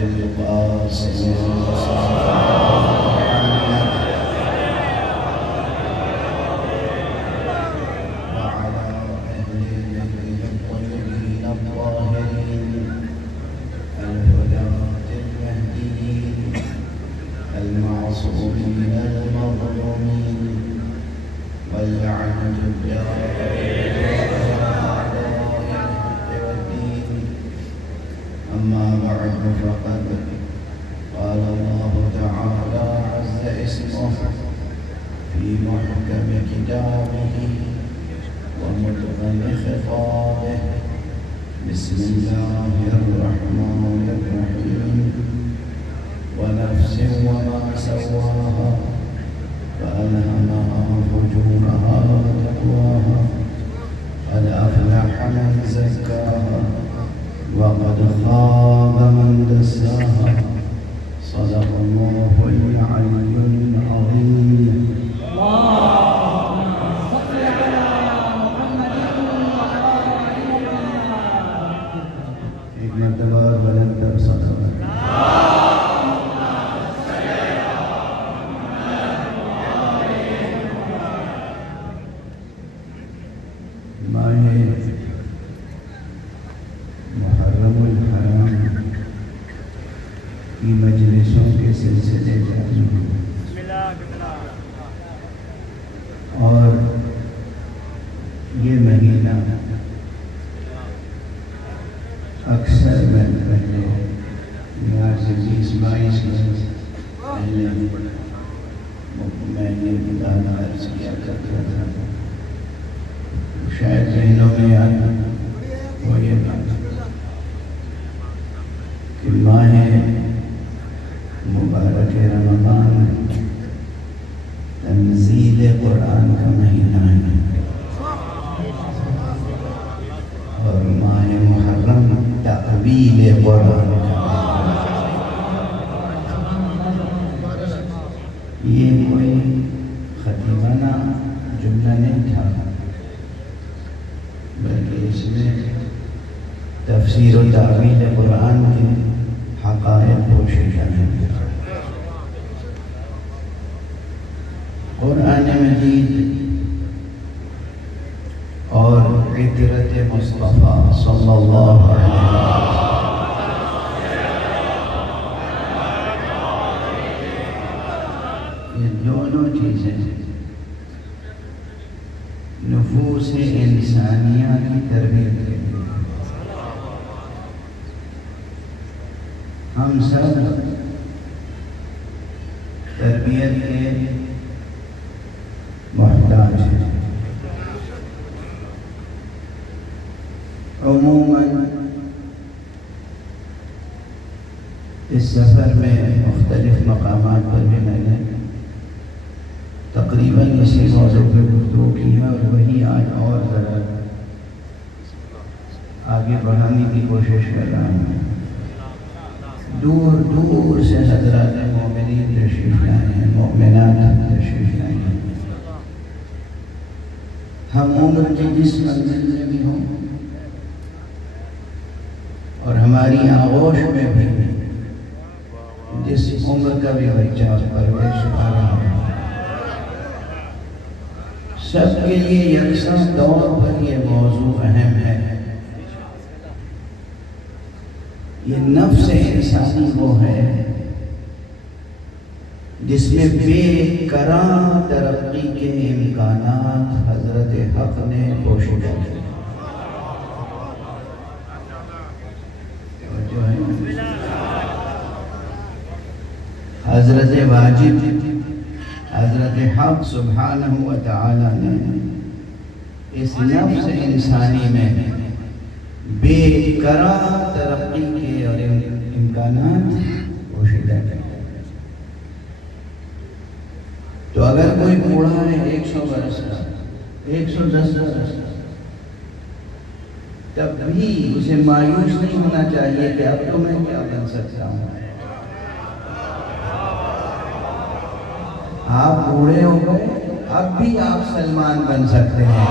بالقاسم المعصومين المظلومين واللعنة الدائمة على أعداء الحق والدين. أما بعد فقد قال الله تعالى عز اسمه في محكم كتابه ومتقن خطابه. بسم الله الرحمن الرحيم. ونفس وما سواها فألهمها فجورها وتقواها. قد أفلح من زكاها وقد خاب من دساها. صدق الله العلي العظيم. ایک مرتبہ بلند کر صدق محرم الحرام کی مجلسوں کے سلسلے جاری ہیں اور یہ مہینہ اکثر میں پہلے یہاں سے 20-22 پہلے میں یہ مطالعہ عرض کیا کرتا تھا. شاید ذہنوں میں یاد وہ یہ بات کہ ماہ مبارک رمضان تنزیل قرآن کا مہینہ ہے اور ماہ محرم تعویل قرآن کا. یہ کوئی خطیبانہ جملہ نہیں تھا بلکہ اس میں تفسیر و تعویل قرآن کے حقائق پوشیدہ ہیں. قرآن مجید اور عطرت مصطفیٰ صلی اللہ علیہ وسلم یہ دونوں چیزیں نفوس انسانیہ کی تربیت کے لیے. ہم سب تربیت کے محتاج ہیں. عموماً اس سفر میں مختلف مقامات پر بھی میں نے تقریباً اسی موضوع پہ گفتگو کی ہے اور وہی آج اور ذرا آگے بڑھانے کی کوشش کر رہا ہوں. دور دور سے حضرات مومنین تشریف لائے ہیں, مومنات تشریف لائے ہیں. ہم عمر کی جس منزل میں بھی ہوں اور ہماری آغوش میں بھی جس عمر کا بھی بچہ پرورش پا رہا ہے, سب کے لیے یکساں طور پر یہ موضوع اہم ہے. یہ نفس انسانی وہ ہے جس میں بے کراں ترقی کے امکانات حضرت حق نے پوشیدہ کیے. حضرت واجب حضرت حق سبحانہ و تعالی نے اس نفس انسانی میں بے کراں ترقی کے اور امکانات پوشیدہ ہیں. تو اگر کوئی بوڑھا ہے 100 برس کا, 110 برس کا, تب بھی اسے مایوس نہیں ہونا چاہیے کہ اب تو میں کیا بن سکتا ہوں. آپ بوڑھے ہو گئے, اب بھی آپ سلمان بن سکتے ہیں.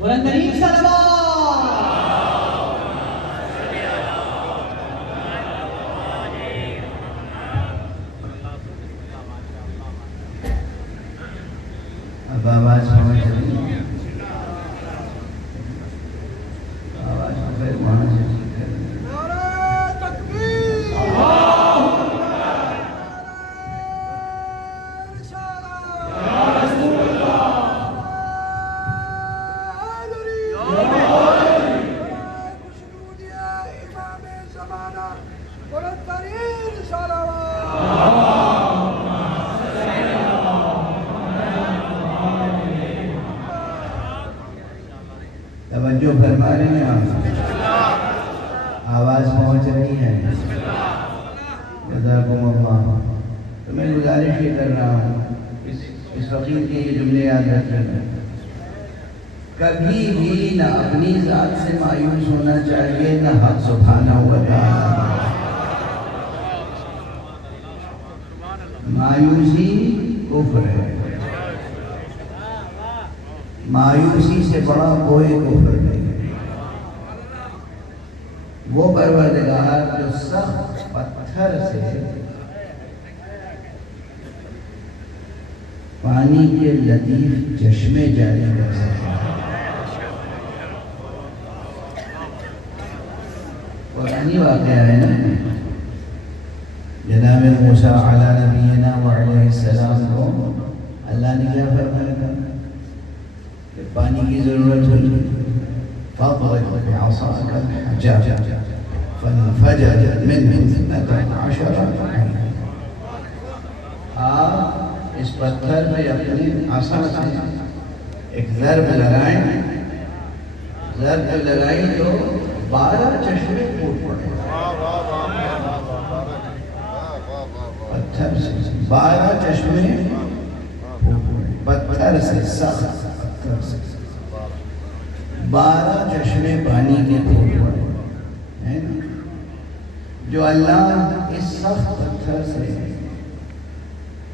بلند ترین صلوات. اب آواز سمجھ رہی ہے؟ آواز پھر وہاں سے ٹھیک ہے. توجہ فرما رہے ہیں آپ؟ آواز پہنچ رہی ہے؟ جزاکم اللہ. تو میں گزارش یہ کر رہا ہوں اس فقیر کے یہ جملے یاد رکھیں گے. کبھی بھی نہ اپنی ذات سے مایوس ہونا چاہیے نہ حق سبحانہ و تعالی. مایوسی کفر ہے. مایوسی سے بڑا کوئی کفر نہیں. وہ پروردگار جو سخت پتھر سے پانی کے لطیف چشمے جاری کر سکتا ہے. قرآنی واقعہ ہے نا. جناب موسیٰ علیہ نبینا وعلیہ السلام کو اللہ نے کیا فرمایا تھا کہ پانی کی ضرورت ہوئی. فاضرب بعصاك الحجر فانفجرت منه 12 عينا. آپ اس پتھر پہ اپنی عصا سے ایک ضرب لگائیں تو 12 چشمے پھوٹ پڑے. پتھر سے 12 چشمے پھوٹ پڑے. پتھر سے سخت پتھر سے 12 چشمے پانی کے پھوٹ پڑے. جو اللہ اس سخت پتھر سے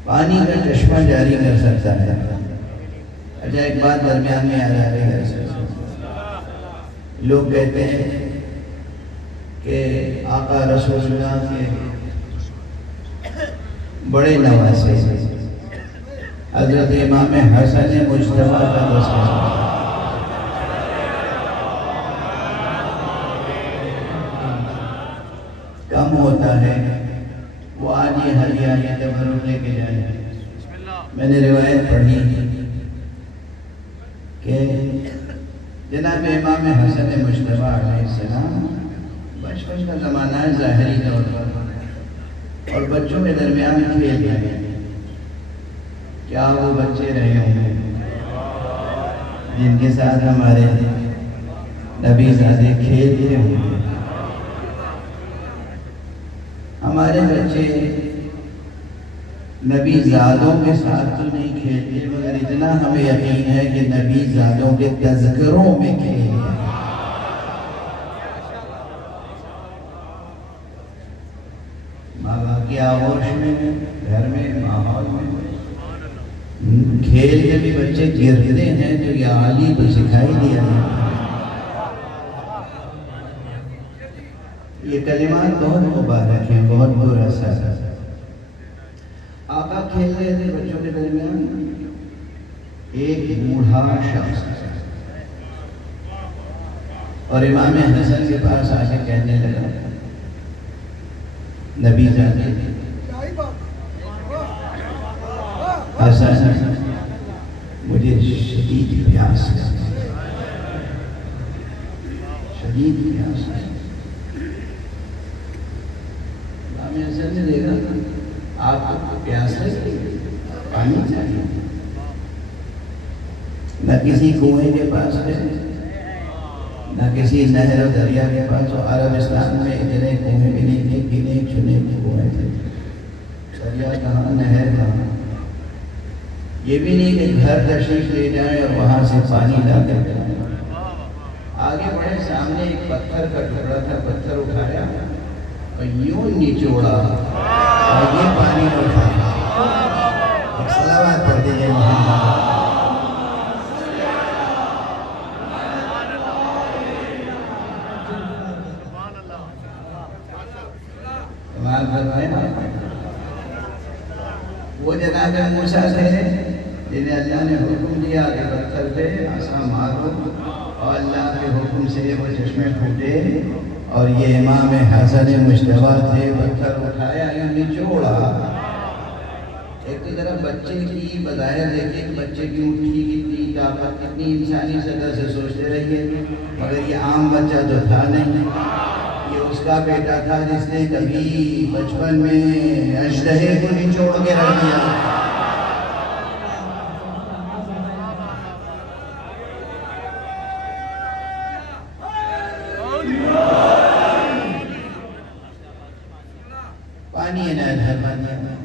پانی کا چشمہ جاری کر سکتا ہے. اچھا ایک بات درمیان میں آ رہی ہے. لوگ کہتے ہیں کہ آقا رسول اللہ کے بڑے نواسے حضرت امام حسن مجتبیٰ کا تذکرہ کم ہوتا ہے. وہ آج یہ ہدیہ تبرک لے کے جائیں. میں نے روایت پڑھی کہ جناب امام حسن مجتبیٰ علیہ السلام بچپن کا زمانہ ہے ظاہری طور پر اور بچوں کے درمیان کھیل رہے ہیں. کیا وہ بچے رہے ہوں گے جن کے ساتھ ہمارے نبی زادے کھیلتے ہوں گے؟ ہمارے بچے نبی زادوں کے ساتھ تو نہیں کھیلتے مگر اتنا ہمیں یقین ہے کہ نبی زادوں کے تذکروں میں کھیلتے ہیں. ماں باپ کی آغوش میں گھر میں ماحول میں کھیل کے بھی بچے گرتے ہیں تو یہ عالی کو سکھائی دیا ہے. یہ کلمات بہت مبارک ہیں, بہت برا اثر. آقا کھیل رہے تھے بچوں کے درمیان. ایک بوڑھا شخص اور امام حسن کے پاس آ کے کہنے لگا نبی زادے حسن مجھے شدید پیاس ہے. شدید پیاس ہے. امام حسن نے دیکھا آپ کو پیاس ہے پانی چاہیے. نہ کسی کنویں کے پاس ہے نہ کسی نہر و دریا کے پاس. عربستان میں اتنے کنویں بھی نہیں تھے, گنے چنے کنویں تھے. دریا کہاں, نہر کہاں. یہ بھی نہیں کہ گھر تشریف لے جائیں اور وہاں سے پانی لا کر جائیں. آگے بڑھے, سامنے ایک پتھر کا ٹکڑا تھا, پتھر اٹھایا اور یوں نچوڑا اور یہ پانی میں اٹھایا. صلوات پڑھ دیجیے محمد. معذرت ہے وہ جناب موسیٰ تھے جنہیں اللہ نے حکم دیا کہ پتھر پہ عصا مارو اور اللہ کے حکم سے وہ چشمے پھوٹے اور یہ امام حسن مجتبی تھے پتھر اٹھایا یا نچوڑا ایک تو طرف بچے کی بظاہر دیکھیں کہ بچے کی اٹھی کتنی طاقت کتنی انسانی سطح سے سوچتے رہیے مگر یہ عام بچہ تو تھا نہیں یہ اس کا بیٹا تھا جس نے کبھی بچپن میں اژدہے کو نچوڑ کے رکھ دیا پانی عنایت فرمایا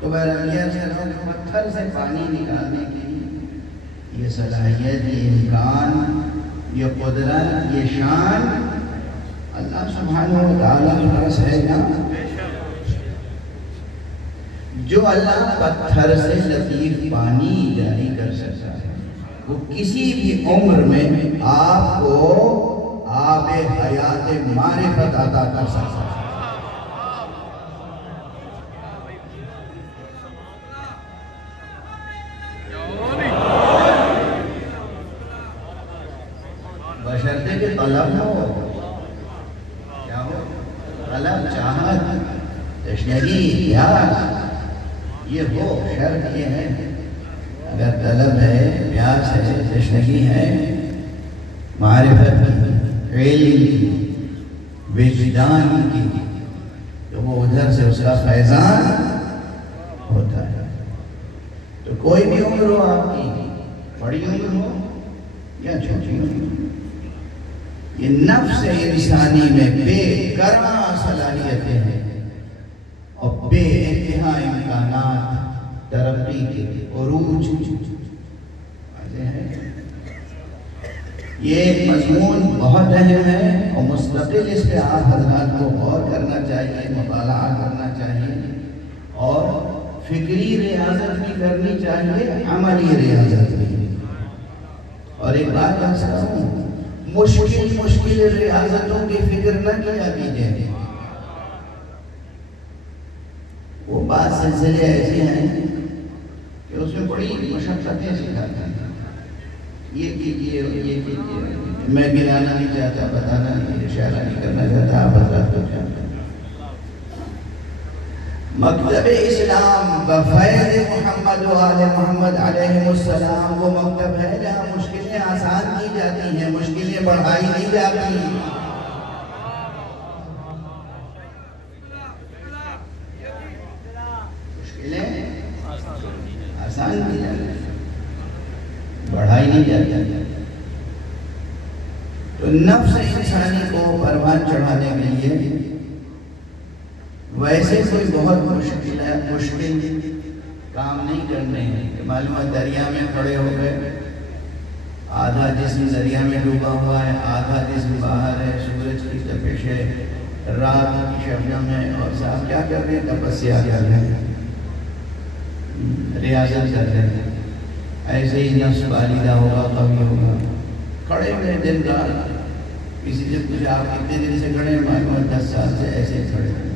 تو پتھر سے پانی نکالنے کی یہ صلاحیت یہ امکان یہ قدرت یہ شان اللہ سبحانہ و تعالیٰ کے پاس ہے نا جو اللہ پتھر سے لطیف پانی جاری کر سکتا ہے وہ کسی بھی عمر میں آپ کو آب حیات معرفت عطا کر سکتا ہے بشرطے کہ طلب ہو کیا ہو طلب چاہت تشنگی پیاس یہ ہو شرط یہ ہے اگر طلب ہے پیاس ہے تشنگی ہے معرفت کی علم کی وجدان کی تو وہ ادھر سے اس کا فیضان ہوتا ہے تو کوئی بھی عمر ہو آپ کی بڑی عمر ہو یا چھوٹی عمر ہو یہ نفس انسانی میں بے کرما صلاحیتیں ہیں اور بے انتہا امکانات ترقی کے عروج ہیں یہ مضمون بہت اہم ہے اور مستقل اس پہ آپ حضرات کو غور کرنا چاہیے مطالعہ کرنا چاہیے اور فکری ریاضت بھی کرنی چاہیے عملی ریاضت بھی اور ایک بات ایسا ہوں مشکل ریاضتوں کی فکر نہ کیا کیجیے وہ بات سلسلے ایسے ہیں کہ اس میں بڑی مشقتیں سکھاتے ہیں یہ کیجیے یہ کیجیے میں گرانا نہیں چاہتا بتانا نہیں اشارہ نہیں کرنا چاہتا آپ حضرات کو چاہتا مکتب اسلام بفیض محمد و آل محمد علیہ السلام وہ مکتب ہے جہاں مشکلیں آسان کی جاتی ہیں مشکلیں بڑھائی نہیں جاتی مشکلیں آسان کی جاتی بڑھائی نہیں جاتی تو نفس انسانی کو پروان چڑھانے کے لیے ویسے کوئی بہت مشکل کام نہیں کرنے ہیں کہ معلومات دریا میں کھڑے ہو گئے آدھا جسم دریا میں ڈوبا ہوا ہے آدھا جسم باہر ہے سورج کی تپش ہے رات کی شبنم ہے اور صاحب کیا کر رہے ہیں تپسیا کر رہے ہیں ریاضت کر رہے ہیں ایسے ہی نفس بالیدہ ہوگا قوی ہوگا کھڑے ہوئے دن رات کسی سے پوچھا آپ کتنے دن سے کھڑے ہیں معلومات 10 سال سے ایسے کھڑے ہیں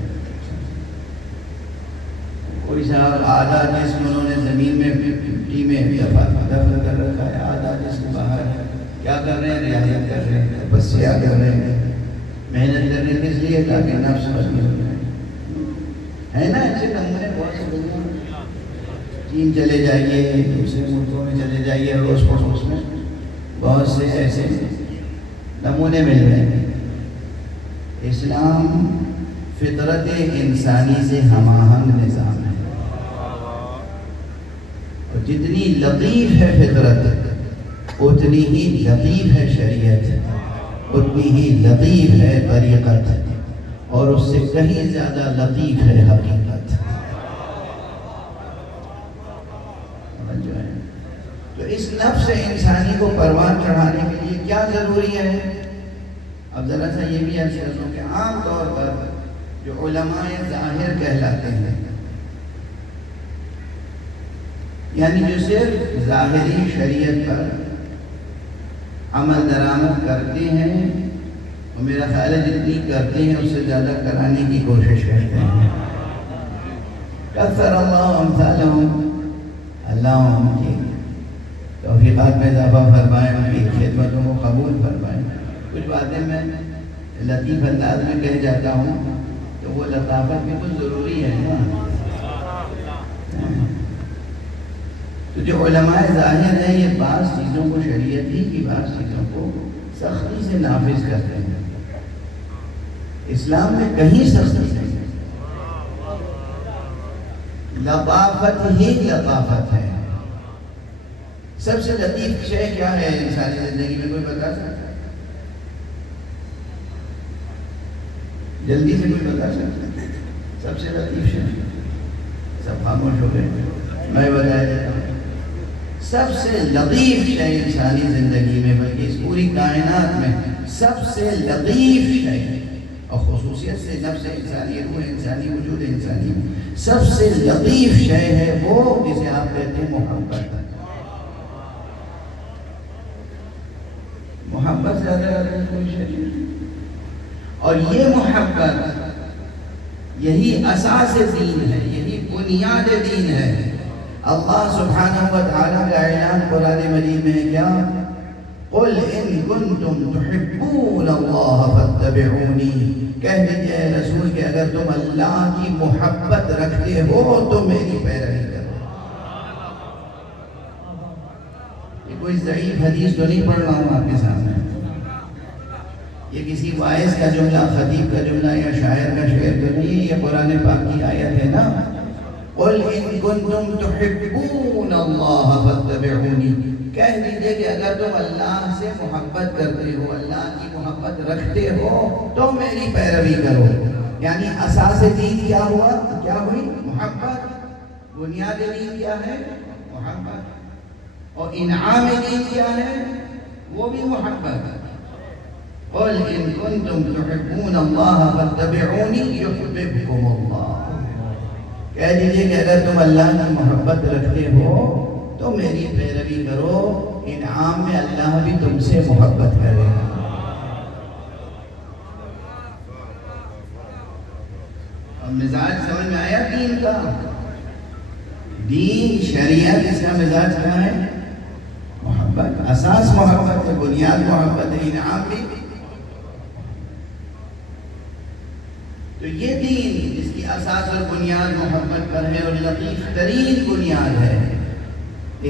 کوئی صاحب آدھا جسم انہوں نے زمین میں مٹی میں دفن کر رکھا ہے آدھا جسم باہر ہے کیا کر رہے ہیں ریاضت کر رہے ہیں تپسیا کر رہے ہیں محنت کر رہے ہیں کس لیے تاکہ نفس مضبوط ہو جائے ہے نا ایسے نمونے بہت سے دنیا چین چلے جائیے دوسرے ملکوں میں چلے جائیے روز پڑوس میں بہت سے ایسے نمونے مل رہے ہیں اسلام فطرت انسانی سے ہم آہنگ نظام ہے اور جتنی لطیف ہے فطرت اتنی ہی لطیف ہے شریعت اتنی ہی لطیف ہے طریقت اور اس سے کہیں زیادہ لطیف ہے حقیقت تو اس نفس انسانی کو پروان چڑھانے کے لیے کیا ضروری ہے اب ذرا سا یہ بھی عرض کر دوں کہ عام طور پر جو علماء ظاہر کہلاتے ہیں یعنی جو صرف ظاہری شریعت پر عمل درآمد کرتے ہیں اور میرا خیال ہے جتنی کرتے ہیں اس سے زیادہ کرانے کی کوشش کرتے ہیں. کثر اللہ امثالہم، اللہ ان کی توفیقات میں اضافہ فرمائے، ان کی خدمتوں کو قبول فرمائے. کچھ باتیں میں لطیف انداز میں کہہ جاتا ہوں تو وہ لطافت بھی کچھ ضروری ہے نا. تو جو علماء ظاہر ہیں یہ بعض چیزوں کو شریعت ہی کی بعض چیزوں کو سختی سے نافذ کرتے ہیں. اسلام میں کہیں سختی نہیں ہے، لطافت ہی لطافت ہے. سب سے لطیف شے کیا ہے انسانی زندگی میں، کوئی بتا سکتا ہے؟ جلدی سے کوئی بتا سکتا ہے سب سے لطیف شے؟ سب خاموش ہو گئے. میں بتا دیتا ہوں. سب سے لطیف شے انسانی زندگی میں، بلکہ اس پوری کائنات میں سب سے لطیف شے، اور خصوصیت سے نفس انسانی، روح انسانی، وجود انسانی میں سب سے لطیف شے ہے وہ جسے آپ کہتے ہیں محبت. محبت زیادہ کوئی شے نہیں. اور یہ محبت یہی اساس دین ہے، یہی بنیاد دین ہے. اللہ سبحانہ و تعالیٰ کا اعلان قرآن مجید میں ہے کیا؟ قل ان کنتم تحبون اللہ فاتبعونی. کہہ دیجئے اے رسول کہ اگر تم اللہ کی محبت رکھتے ہو تو میری پیروی کرو. یہ کوئی ضعیف حدیث تو نہیں پڑھ رہا ہوں آپ کے سامنے، یہ کسی وائز کا جملہ، خطیب کا جملہ یا شاعر کا شعر تو نہیں ہے، یہ قرآن پاک کی آیت ہے نا. قل ان کنتم تحبون اللہ فاتبعونی. کہہ دیجئے کہ اگر تم اللہ سے محبت کرتے ہو، اللہ کی محبت رکھتے ہو تو میری پیروی کرو. یعنی اساس دین کیا ہوا؟ کیا ہوئی؟ محبت. بنیاد دین کیا ہے؟ محبت. اور انعام دین کیا ہے؟ وہ بھی محبت. قل ان کنتم تحبون اللہ فاتبعونی یحببکم اللہ. کہہ دیجئے کہ اگر تم اللہ کی محبت رکھتے ہو تو میری پیروی کرو. انعام میں اللہ بھی تم سے محبت کرے گا. اب مزاج سمجھ میں آیا دین کا؟ دین شریعت اس کا مزاج کیا ہے؟ محبت. اساس محبت ہے، بنیاد محبت ہے، انعام بھی. تو یہ دین جس کی اساس اور بنیاد محبت پر ہے اور لطیف ترین بنیاد ہے،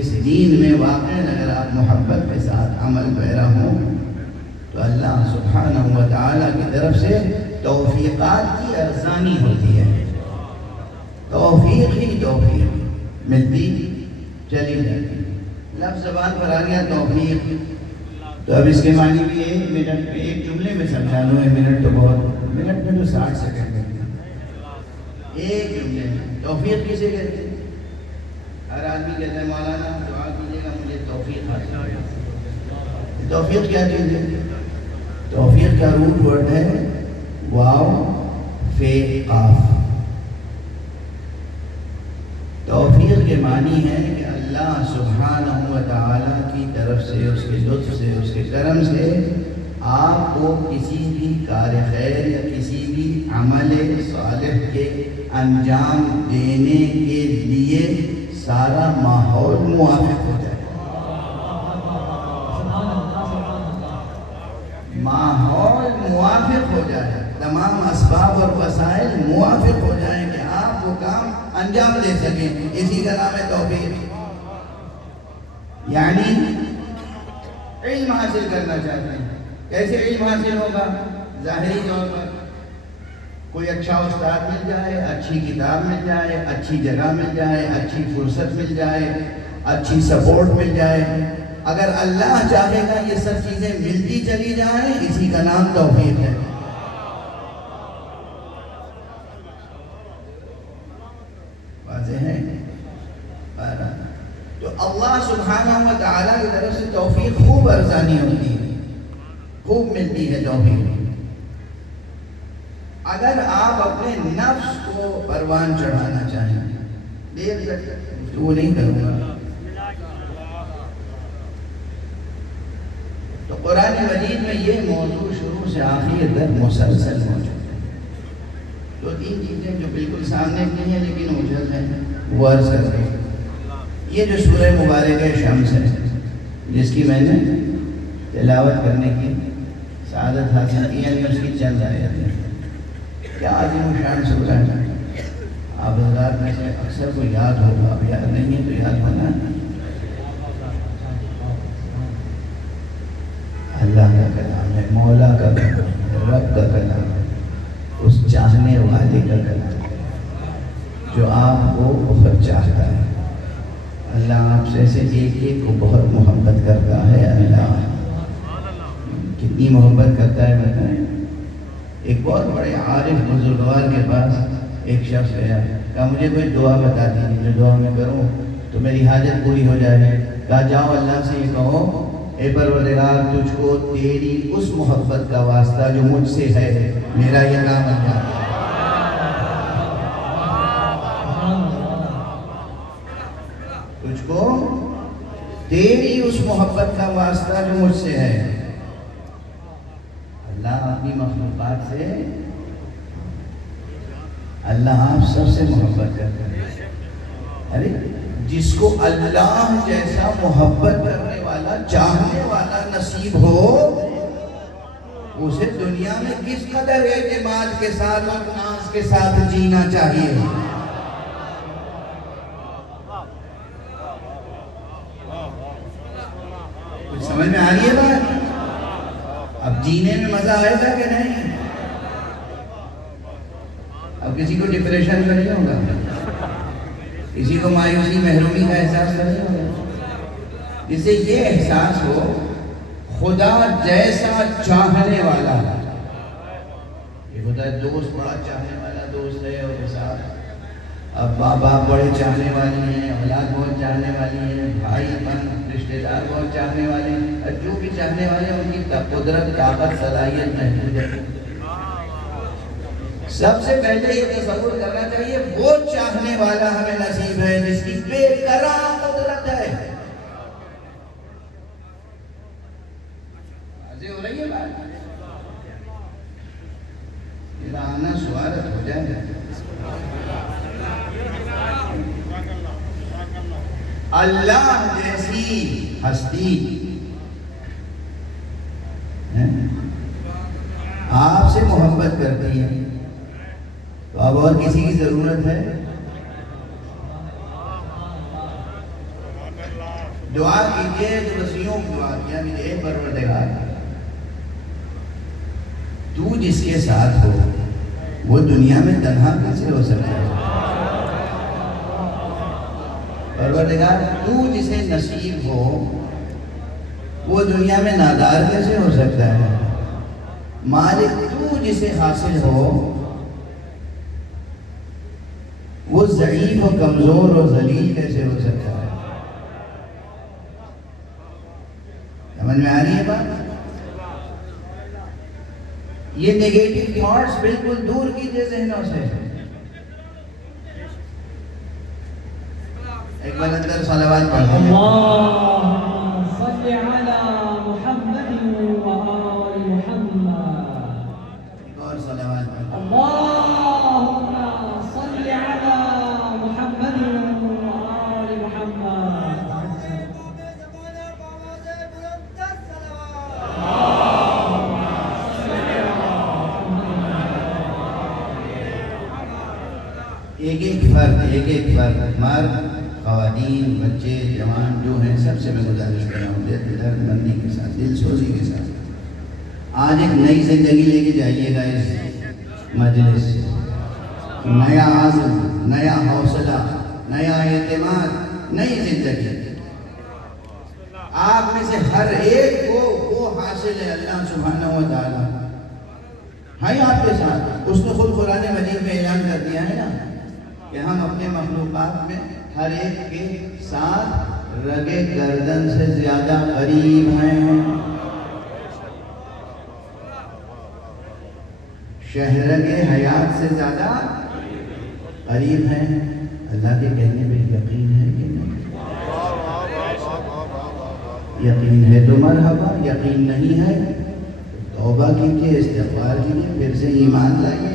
اس دین میں واقع اگر آپ محبت کے ساتھ عمل پیرا ہوں تو اللہ سبحانہ و تعالیٰ کی طرف سے توفیقات کی ارزانی ہوتی ہے. توفیق ہی توفیق ملتی چلی جاتی. لفظ زبان پر آ گیا توفیق، تو اب اس کے معنی بھی 1 منٹ میں ایک جملے میں سمجھا لوں. 1 منٹ تو بہت، منٹ میں تو 60 سیکنڈ میں ایک جملے میں. توفیق کسے کہتے ہیں؟ ہر آدمی کہتا ہے مولانا دعا کیجیے گا مجھے توفیق حاصل ہو. توفیق کیا چیز ہے؟ توفیق کا روٹ ورڈ ہے واو فے قاف. توفیق کے معنی ہے کہ اللہ سبحانہ و تعالیٰ کی طرف سے، اس کے لطف سے، اس کے کرم سے آپ کو کسی بھی کار خیر یا کسی بھی عمل صالح کے انجام دینے کے لیے سارا ماحول موافق ہو جائے. ماحول موافق ہو جائے، تمام اسباب اور وسائل موافق ہو جائیں کہ آپ وہ کام انجام دے سکیں. اسی کا نام ہے توفیق. یعنی علم حاصل کرنا چاہتے ہیں، کیسے علم حاصل ہوگا؟ ظاہری طور پر کوئی اچھا استاد مل جائے، اچھی کتاب مل جائے، اچھی جگہ مل جائے، اچھی فرصت مل جائے، اچھی سپورٹ مل جائے. اگر اللہ چاہے گا یہ سب چیزیں ملتی چلی جائیں، اسی کا نام توفیق ہے. واضح ہے؟ تو اللہ سبحانہ و تعالیٰ کی طرف سے توفیق خوب ارزانی ہوتی ہے، خوب ملتی ہے توفیق. اگر آپ اپنے نفس کو پروان چڑھانا چاہیں، دیر گفتگو نہیں کروں گا، تو قرآن مجید میں یہ موضوع شروع سے آخر تک مسلسل موجود ہے. دو تین چیزیں جو بالکل سامنے نہیں ہیں لیکن اوجھل ہیں وہ عرض کرتے ہیں. یہ جو سورہ مبارکہ شمس ہے جس کی میں نے تلاوت کرنے کی سعادت حاصل کی، یعنی اس کی چند آیتیں، کیا عظیم و شان سورہ ہے. آپ حضرات میں سے اکثر کو یاد ہوگا، اب یاد نہیں ہے تو یاد ہونا. اللہ کا کلام ہے، مولا کا کلام ہے، رب کا کلام ہے، اس چاہنے والے کا کلام ہے جو آپ کو بہت چاہتا ہے. اللہ آپ سے ایک ایک کو بہت محبت کرتا ہے. اللہ کتنی محبت کرتا ہے بتائیں. ایک بہت بڑے عارف بزرگوار کے پاس ایک شخص گیا، کہا مجھے کوئی دعا بتا دیجیے جو دعا میں کروں تو میری حاجت پوری ہو جائے. کہا جاؤ اللہ سے یہ کہو، اے پروردگار تجھ کو تیری اس محبت کا واسطہ جو مجھ سے ہے، میرا یہ کام اللہ. تجھ کو تیری اس محبت کا واسطہ جو مجھ سے ہے. اللہ اپنی مخلوقات سے، اللہ آپ سب سے محبت کرتا ہے. ارے جس کو اللہ جیسا محبت کرنے والا، چاہنے والا نصیب ہو، اسے دنیا میں کس قدر اعتماد کے ساتھ اور ناز کے ساتھ جینا چاہیے. کچھ سمجھ میں آ رہی ہے بات؟ اب جینے میں مزہ آئے گا کہ نہیں؟ اب کسی کو ڈپریشن کا نہیں ہوگا، کسی کو مایوسی محرومی کا احساس نہیں ہوگا. جس سے یہ احساس ہو خدا جیسا چاہنے والا. یہ ہوتا ہے دوست بڑا چاہنے والا دوست ہے، اور ساتھ اب باپ بڑے چاہنے والی ہیں، اولاد بہت چاہنے والی ہیں، بھائی بہن رشتے دار بہت چاہنے والے ہیں. اور جو بھی چاہنے والے ہیں ان کی قدرت، طاقت، صلاحیت محدود ہے. سب سے پہلے یہ تصور کرنا چاہیے وہ چاہنے والا ہمیں نصیب ہے جس کی بے کران قدرت ہے. واضح ہو رہی ہے بات؟ میرا آنا سوارت ہو جائے گا. اللہ جیسی ہستی آپ سے محبت کرتی ہے تو اب اور کسی کی ضرورت ہے؟ دعا کیجئے تو وسیعوں کی دعا کیا کہ اے پروردگار تو جس کے ساتھ ہو وہ دنیا میں تنہا کیسے ہو سکتا ہے؟ پروردگار تو جسے نصیب ہو وہ دنیا میں نادار کیسے ہو سکتا ہے؟ مالک تو جسے حاصل ہو وہ ضعیف و کمزور و ذلیل کیسے ہو سکتا ہے؟ سمجھ میں آ رہی ہے بات؟ یہ نیگیٹو تھاٹس بالکل دور کیجئے ذہنوں سے. ایک بار اندر صلوات پڑھتے ہیں. اللہم صلی علی محمد و آل محمد. ایک اور صلوات پڑھتے ہیں. اللہم صلی علی محمد و آل محمد. ایک ایک فرد مرد، خواتین، بچے، جوان جو ہیں سب سے میں گزارش کر رہا ہوں درد مندی کے ساتھ، دل سوزی کے ساتھ آج ایک نئی زندگی لے کے جائیے گا اس مجلس سے. نیا عزم، نیا حوصلہ، نیا اعتماد، نئی زندگی. آپ میں سے ہر ایک کو وہ حاصل ہے اللہ سبحانہ و تعالیٰ ہے آپ کے ساتھ. اس نے خود قرآن مجید میں اعلان کر دیا ہے نا کہ ہم اپنے مخلوقات میں ہر ایک کے ساتھ رگے گردن سے زیادہ قریب ہیں، شہرگ حیات سے زیادہ قریب ہیں. اللہ کے کہنے پہ یقین ہے کہ نہیں؟ یقین ہے تو مرحبا، یقین نہیں ہے توبہ کیجیے، استغفار کیجیے، پھر سے ایمان لائیے۔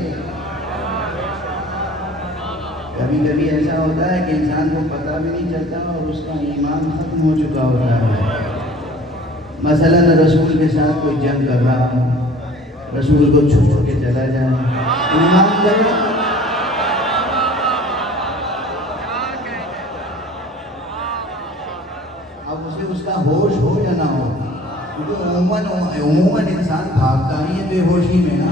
کبھی کبھی ایسا ہوتا ہے کہ انسان کو پتہ بھی نہیں چلتا اور اس کا ایمان ختم ہو چکا ہوتا ہے۔ مثلا رسول کے ساتھ کوئی جنگ کر رہا ہو، رسول کو چھوڑ کے چلا جائے، ایمان کرے، اب اسے اس کا ہوش ہو یا نہ ہو، کیونکہ عموماً انسان بھاگتا ہی ہے بے ہوشی میں نا۔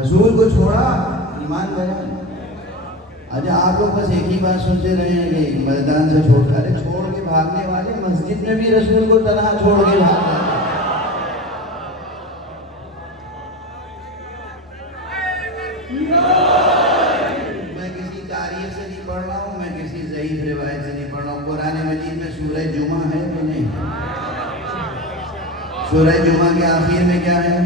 رسول کو چھوڑا، ایمان کرے۔ اچھا آپ لوگ بس ایک ہی بات سنتے رہے ہیں کہ میدان سے چھوڑ کے بھاگنے والے مسجد میں بھی رسول کو تنہا چھوڑ کے بھاگتے ہیں۔ میں کسی تاریخ سے نہیں پڑھ رہا ہوں، میں کسی ضعیف روایت سے نہیں پڑھ رہا ہوں۔ قرآن مجید میں سورہ جمعہ ہے کہ نہیں؟ سورہ جمعہ کے آخر میں کیا ہے؟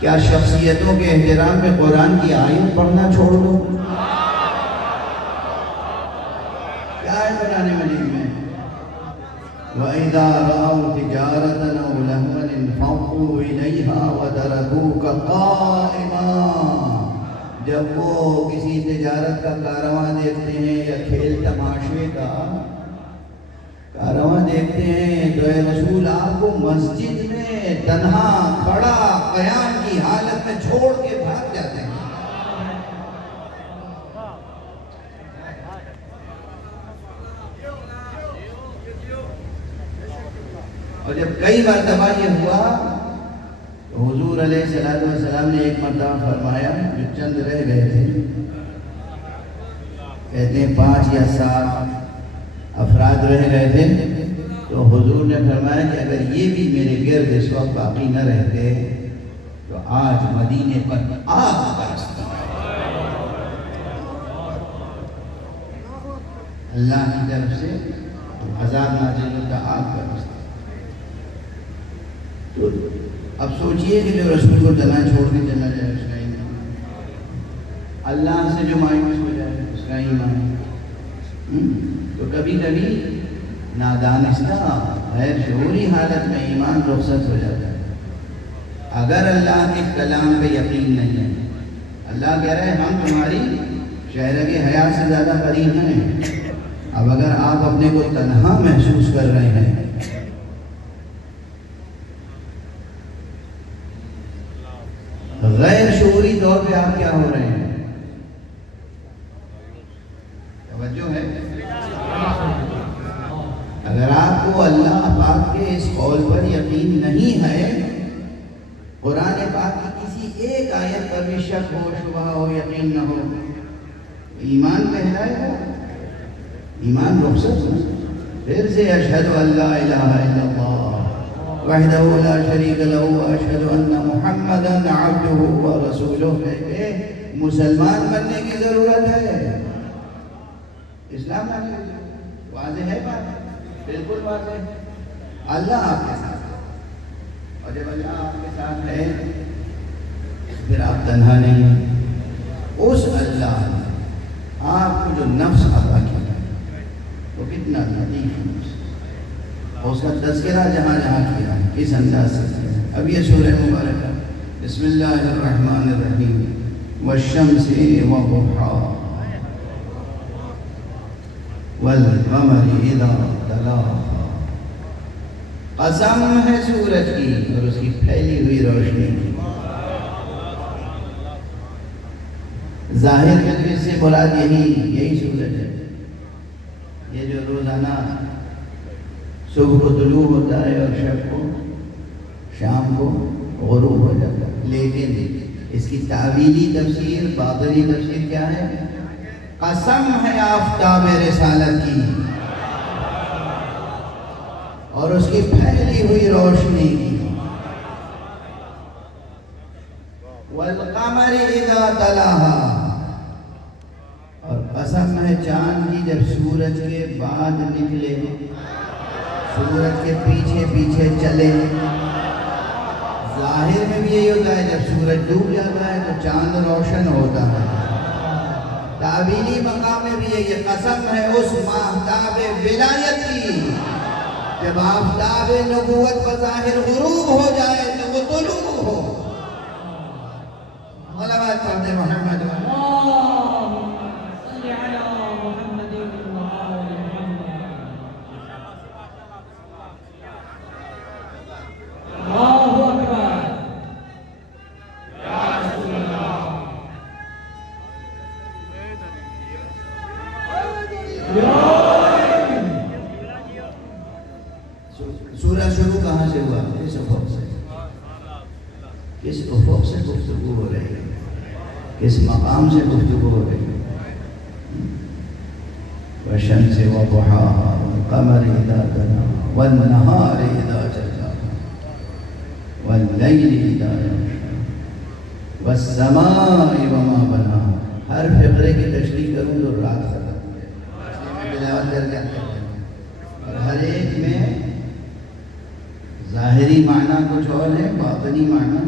کیا شخصیتوں کے احترام میں قرآن کی آیت پڑھنا چھوڑ دو؟ کیا ہے قرآن مجید میں؟ وَإِذَا رَأَوْا تِجَارَةً أَوْ لَهْوًا انفَضُّوا إِلَيْهَا وَتَرَكُوكَ قَائِمًا۔ جب وہ کسی تجارت کا کارواں دیکھتے ہیں یا کھیل تماشے کا کارواں دیکھتے ہیں تو اے رسول آپ کو مسجد میں تنہا کھڑا قیام کی حالت میں چھوڑ کے بھاگ جاتے ہیں۔ اور جب کئی مرتبہ یہ ہوا تو حضور علیہ السلام نے ایک مرتبہ فرمایا، جو چند رہ گئے تھے، کہتے ہیں 5 یا 7 افراد رہ گئے تھے، تو حضور نے فرمایا کہ اگر یہ بھی میرے گرد اس وقت باقی نہ رہتے تو آج مدینے پر آگ برستی۔ اللہ کی طرف سے عذاب نازل ہوتا، آگ برستی۔ تو اب سوچئے کہ جو رسول کو تنہا چھوڑ کے چلا جائے اس کا ایمان، اللہ سے جو مایوس ہو جائے اس کا ایمان۔ تو کبھی کبھی نادانستہ غیر شعوری حالت میں ایمان رخصت ہو جاتا ہے۔ اگر اللہ کے کلام پہ یقین نہیں ہے، اللہ کہہ رہے ہیں ہم تمہاری شہر کے حیات سے زیادہ قریب ہیں، اب اگر آپ اپنے کو تنہا محسوس کر رہے ہیں، غیر شعوری طور پہ آپ کیا ہو رہے ہیں؟ توجہ ہے؟ اگر آپ کو اللہ پاک کے اس قول پر یقین نہیں ہے، قرآن پاک کی کسی ایک آیت پر بھی شک ہو، شبہ ہو، یقین نہ ہو، ایمان کہلائے گا؟ ایمان رخصت ہو۔ پھر سے اشہد ان لا الہ الا اللہ وحدہ لا شریک لہ واشہد ان محمدا عبدہ ورسولہ۔ کہ مسلمان بننے کی ضرورت ہے، اسلام میں واضح ہے بات، بالکل واضح۔ اللہ آپ کے ساتھ ہے، اور جب اللہ آپ کے ساتھ ہے پھر آپ تنہا نہیں ہیں۔ اس اللہ نے آپ کو جو نفس عطا کیا وہ کتنا لطیف ہے، اور اس کا تذکرہ جہاں جہاں کیا ہے کس انداز سے کیا ہے۔ اب یہ سورہ مبارکہ بسم اللہ الرحمن الرحیم، والشمس وضحاها والقمر اذا تلاها، قسم ہے سورج کی اور اس کی پھیلی ہوئی روشنی کی۔ ظاہر میں اس سے مراد یہی سورج ہے، یہ جو روزانہ صبح کو طلوع ہوتا ہے اور شام کو غروب ہو جاتا ہے، لیکن اس کی تعویلی تفسیر، باطنی تفسیر کیا ہے؟ قسم ہے آفتاب رسالت کی اور اس کی پھیلی ہوئی روشنی کی، والقمر اذا تلاها، اور قسم ہے چاند کی جب سورج کے بعد نکلے، سورج کے پیچھے پیچھے چلے۔ ظاہر میں بھی یہی ہوتا ہے، جب سورج ڈوب جاتا ہے تو چاند روشن ہوتا ہے، تعبیری مقام میں بھی ہے، یہ قسم ہے اس ماہتاب ولایت کی، جب آفتاب نبوت بظاہر غروب ہو جائے تو وہ طلوع ہو۔ صلوات پڑھتے محمد اللهم صل على محمد وآل محمد۔ اللہ اکبر۔ سورہ شروع کہاں سے ہوا؟ کس افق سے؟ کس افق سے گفتگو ہو رہی ہے؟ کس مقام سے گفتگو ہو رہی ہے؟ والشمس وضحاها والقمر إذا تلاها والنهار إذا جلاها والليل إذا يغشاها والسماء وما بناها۔ ہر فقرے کی تشریح کروں تو رات ختم ہو جائے، تلاوت کر کے اور ہر ایک میں ظاہری معنی کچھ اور ہے، باطنی معنی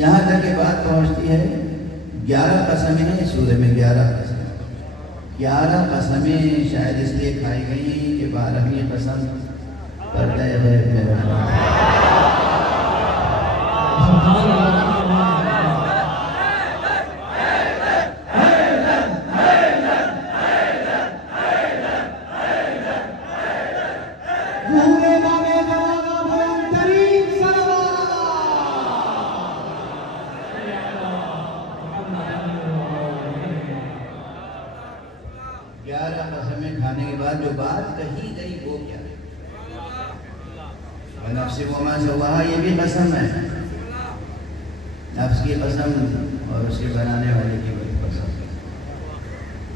یہاں تک کہ بات پہنچتی ہے 11 قسمیں ہیں سورہ میں، 11 قسمیں شاید اس لیے کھائی گئی کہ 12ویں قسم پردہ غیب میں رکھا۔ کھانے کے بعد جو بات کہی گئی وہ کیا ہے؟ نفس وما سواہا، یہ بھی قسم ہے، نفس کی قسم اور اس کے بنانے والے کی قسم۔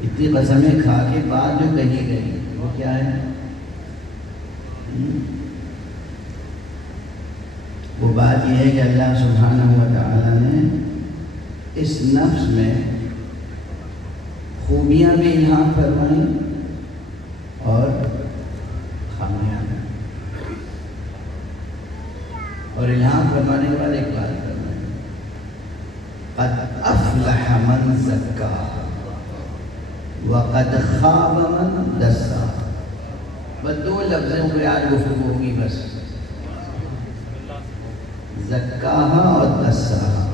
اتنی قسمیں کھا کے بعد جو کہی گئی وہ کیا ہے؟ وہ بات یہ ہے کہ اللہ سبحانہ و تعالی نے اس نفس میں خوبیاں بھی الہام فرمائیں اور خامیاں، اور الہام فرمانے کے بعد ایک بات فرمائیں، قد افلح من زکاہا وقد خاب من دساہا۔ بس 2 لفظوں پہ آج گفتگو ہوگی، بس زکاہا اور دساہا۔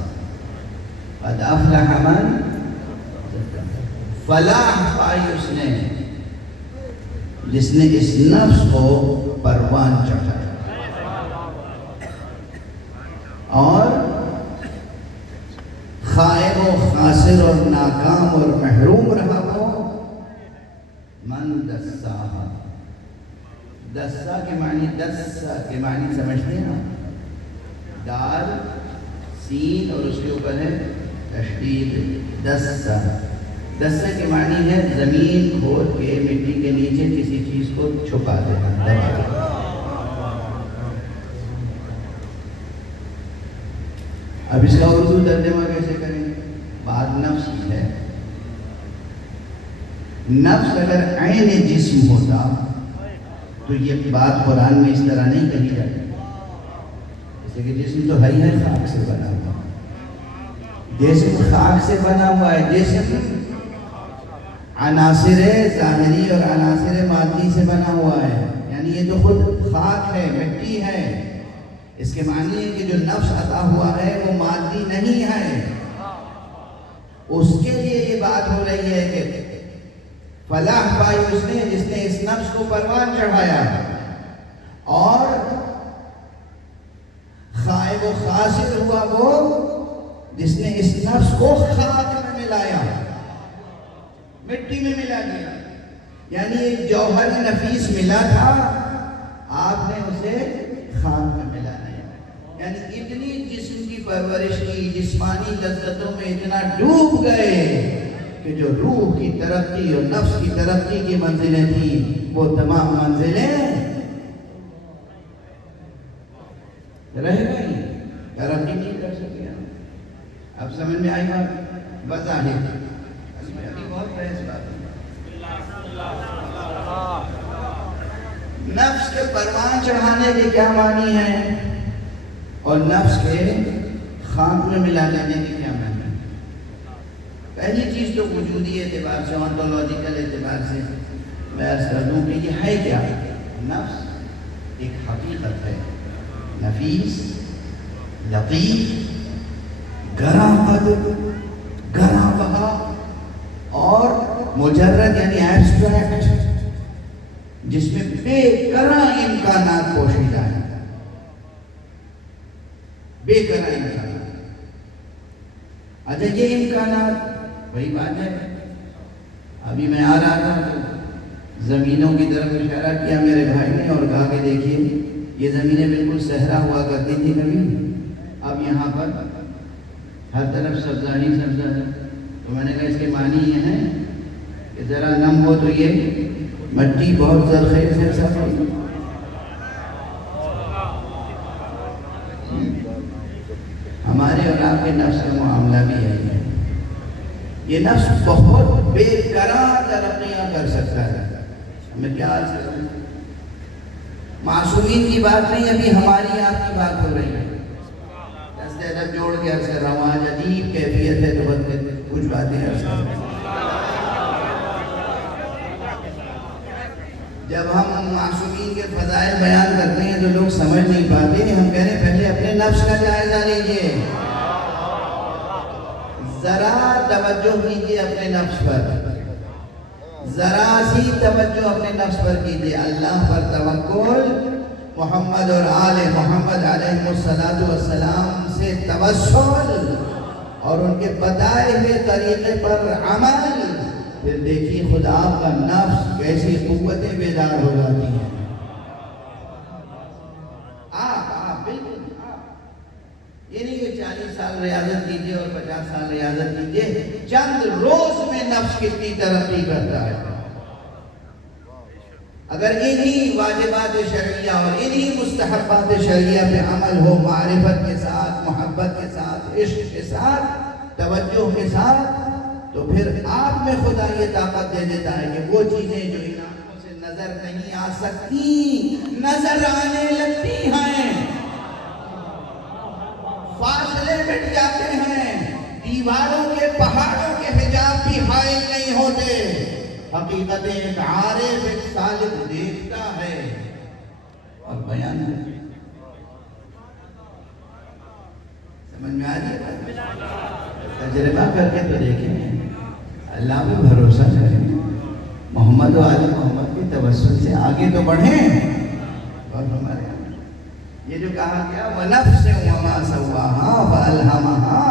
قد افلح من زکاہا، فلاح پائی اس نے جس نے اس نفس کو پروان چڑھایا، اور خائب و خاسر اور ناکام اور محروم رہا وہ من دساہا۔ دسا کے معنی، دسا کے معنی سمجھتے ہیں آپ؟ دال سین اور اس کے اوپر ہے تشدید، دسا۔ دسا کے معنی ہے زمین کھود کے مٹی کے نیچے کسی چیز کو چھپا دینا، دبا دینا۔ اب اس کا اردو ترجمہ کیسے کریں؟ بات نفس کی ہے۔ نفس اگر عین جسم ہوتا تو یہ بات قرآن میں اس طرح نہیں کہی جاتی، جیسے کہ جسم تو ہے ہی ہے، خاک سے بنا ہوا، جسم خاک سے بنا ہوا ہے، جسم عناصر ظاہری اور عناصر مادی سے بنا ہوا ہے، یعنی یہ تو خود خاک ہے، مٹی ہے۔ اس کے معنی ہے کہ جو نفس عطا ہوا ہے وہ مادی نہیں ہے، اس کے لیے یہ بات ہو رہی ہے کہ فلاح پائی اس نے جس نے اس نفس کو پروان چڑھایا، اور خائب و خاسر ہوا وہ جس نے اس نفس کو خاک میں ملایا، مٹی میں ملا دیا۔ یعنی ایک جوہر نفیس ملا تھا، آپ نے اسے خاک میں ملا دیا۔ یعنی اتنی جسم کی پرورش کی، جسمانی لذتوں میں اتنا ڈوب گئے کہ جو روح کی ترقی اور نفس کی ترقی کی منزلیں تھیں وہ تمام منزلیں رہ گئی، ترقی نہیں کر سکے۔ اب سمجھ میں آئی بات؟ بظاہر نفس کے پروان چڑھانے کے کیا معنی ہے اور نفس کے خاک میں ملا دینے کے کیا معنی ہے؟ پہلی چیز تو وجودی اعتبار سے، آنٹولوجیکل اعتبار سے میں عرض کر دوں کہ یہ ہے کیا؟ نفس ایک حقیقت ہے، نفیس، لطیف، گراں قدر، گراں بہا اور مجرد یعنی ایبسٹریکٹ، جس میں بے کرا امکانات پوشیدہ ہیں، بے کرا امکانات۔ اچھا یہ امکانات وہی بات ہے، ابھی میں آ رہا تھا تو زمینوں کی طرف اشارہ کیا میرے بھائی نے اور کہا کہ دیکھیے یہ زمینیں بالکل صحرا ہوا کرتی تھی کبھی، اب یہاں پر ہر طرف سبزہ ہی سبزہ ہے۔ تو میں نے کہا اس کے معنی یہ ہیں کہ ذرا نم ہو تو یہ مٹی بہت زرخیز ہے سب۔ ہمارے اور آپ کے نفس کا معاملہ بھی ہے، یہ نفس بہت بے قرار ترقیاں کر سکتا ہے۔ ہمیں کیا عرض کریں، معصومین کی بات نہیں، ابھی ہماری آپ کی بات ہو رہی ہے۔ دست ادب جوڑ کے عرض کر رہا ہوں، آج عجیب کیفیت ہے تو کچھ باتیں عرض کر رہا ہوں۔ جب ہم معصومین کے فضائل بیان کرتے ہیں تو لوگ سمجھ نہیں پاتے، ہم کہہ رہے ہیں پہلے اپنے نفس کا جائزہ لیجئے، ذرا توجہ کیجئے اپنے نفس پر، ذرا سی توجہ اپنے نفس پر کیجئے۔ اللہ پر توکل، محمد اور آل محمد علیہ السلام سے توسل اور ان کے بتائے ہوئے طریقے پر عمل، پھر دیکھیے خدا آپ کا نفس کیسی قوتیں بیدار ہو جاتی ہیں۔ آپ بالکل یہ نہیں کہ 40 سال ریاضت کیجئے اور 50 سال ریاضت کیجئے، چند روز میں نفس کتنی ترقی کرتا ہے۔ اگر انہی واجبات شرعیہ اور انہی مستحبات شرعیہ پہ عمل ہو، معرفت کے ساتھ، محبت کے ساتھ، عشق کے ساتھ، توجہ کے ساتھ، تو پھر آپ میں خدا یہ طاقت دے دیتا ہے کہ وہ چیزیں جو ان آنکھوں سے نظر نہیں آ سکتی نظر آنے لگتی ہیں، فاصلے مٹ جاتے ہیں، دیواروں کے پہاڑوں کے حجاب بھی حائل نہیں ہوتے، حقیقتیں ایک عارف ایک سالک دیکھتا ہے اور بیان کرتا ہے۔ سمجھ میں آ رہی ہے؟ تجربہ کر کے تو دیکھیں، اللہ پہ بھروسہ کریں، محمد و آل محمد کی توسل سے آگے تو بڑھیں۔ اور ہمارے یہ جو کہا گیا وَنَفْسٍ وَمَا سَوَّاهَا فَأَلْهَمَهَا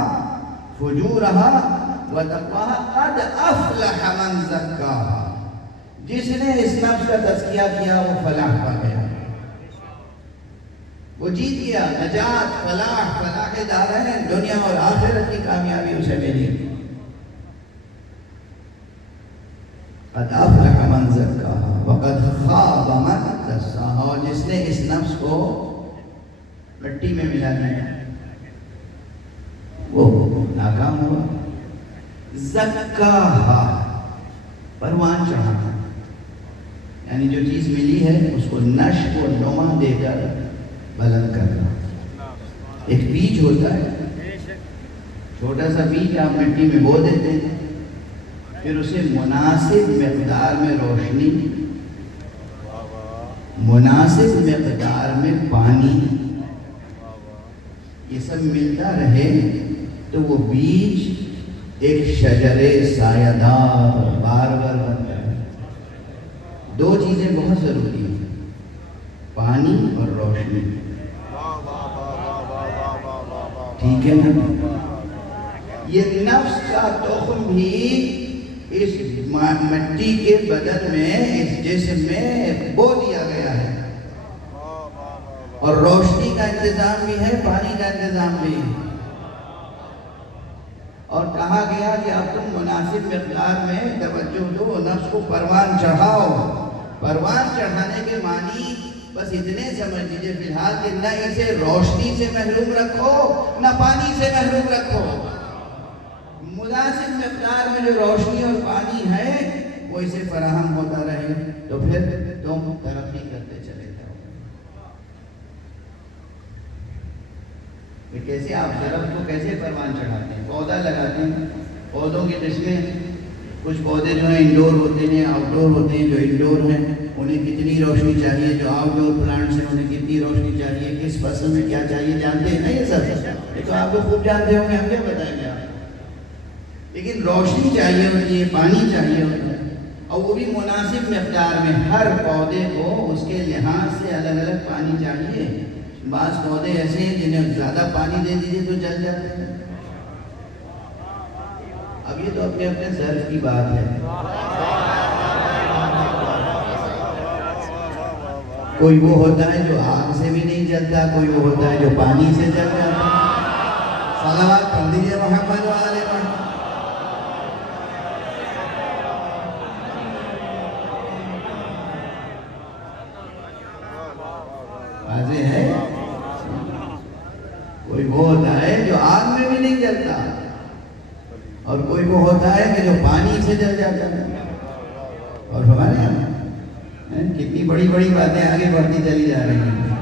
فُجُورَهَا وَتَقْوَاهَا قَدْ أَفْلَحَ مَنْ زَكَّاهَا، جس نے اس نفس کا تزکیہ کیا وہ فلاح پا گیا، وہ جیت گیا، نجات، فلاح دارین، دنیا اور آخرت کی کامیابی اسے ملی۔ قد افلح من زکاها وقد خاب من دساها، اور جس نے اس نفس کو مٹی میں ملا دیا وہ ناکام ہوا۔ زکاها پروان چڑھانا، یعنی جو چیز ملی ہے اس کو نشو و نما دے کر بلند کرنا۔ ایک بیج ہوتا ہے، چھوٹا سا بیج آپ مٹی میں بو دیتے ہیں، پھر اسے مناسب مقدار میں روشنی، مناسب مقدار میں پانی، یہ سب ملتا رہے تو وہ بیج ایک شجر سایہ دار بارور بنتا ہے۔ دو چیزیں بہت ضروری ہیں، پانی اور روشنی، ٹھیک ہے نا؟ یہ نفس کا تخم بھی اس مٹی کے بدن میں، اس جسم میں بو دیا گیا ہے، اور روشنی کا انتظام بھی ہے، پانی کا انتظام بھی ہے، اور کہا گیا کہ اب تم مناسب مقدار میں توجہ دو، نفس کو پروان چڑھاؤ۔ پروان چڑھانے کے معنی بس اتنے سمجھ لیجیے فی الحال کہ نہ اسے روشنی سے محروم رکھو نہ پانی سے محروم رکھو، مناسب مقدار میں جو روشنی اور پانی ہے وہ اسے فراہم ہوتا رہے، تو پھر تم ترقی کرتے چلے جاؤ۔ کیسے آپ درخت کو کیسے پروان چڑھاتے ہیں؟ پودا لگاتے ہیں، پودوں کی قسمیں، کچھ پودے جو ہیں انڈور ہوتے ہیں، آؤٹ ڈور ہوتے ہیں. جو انڈور ہیں انہیں کتنی روشنی چاہیے، جو آؤٹ ڈور پلانٹس ہیں انہیں کتنی روشنی چاہیے، کس فصل میں کیا چاہیے، جانتے ہیں نا یہ سب. یہ تو آپ کو خوب جانتے ہوں گے، ہم کیا بتائیں گے آپ. لیکن روشنی چاہیے ہوتی ہے، پانی چاہیے ہوتا ہے، اور وہ بھی مناسب مقدار میں. ہر پودے کو اس کے لحاظ سے الگ الگ پانی چاہیے. بعض پودے ایسے ہیں جنہیں زیادہ پانی دے دیجیے تو جل جاتے ہیں. اب یہ تو اپنے اپنے ظرف کی بات ہے. کوئی وہ ہوتا ہے جو آگ سے بھی نہیں جلتا، کوئی وہ ہوتا ہے جو پانی سے جل جاتا ہے. صلوات پڑھ دیجیے محمد والے محمد. واضح ہے. کوئی وہ ہوتا ہے جو آگ میں بھی نہیں جلتا، اور کوئی وہ ہوتا ہے کہ جو پانی سے جل جاتا ہے. اور ہمارے یہاں کتنی بڑی بڑی باتیں آگے بڑھتی چلی جا رہی ہیں.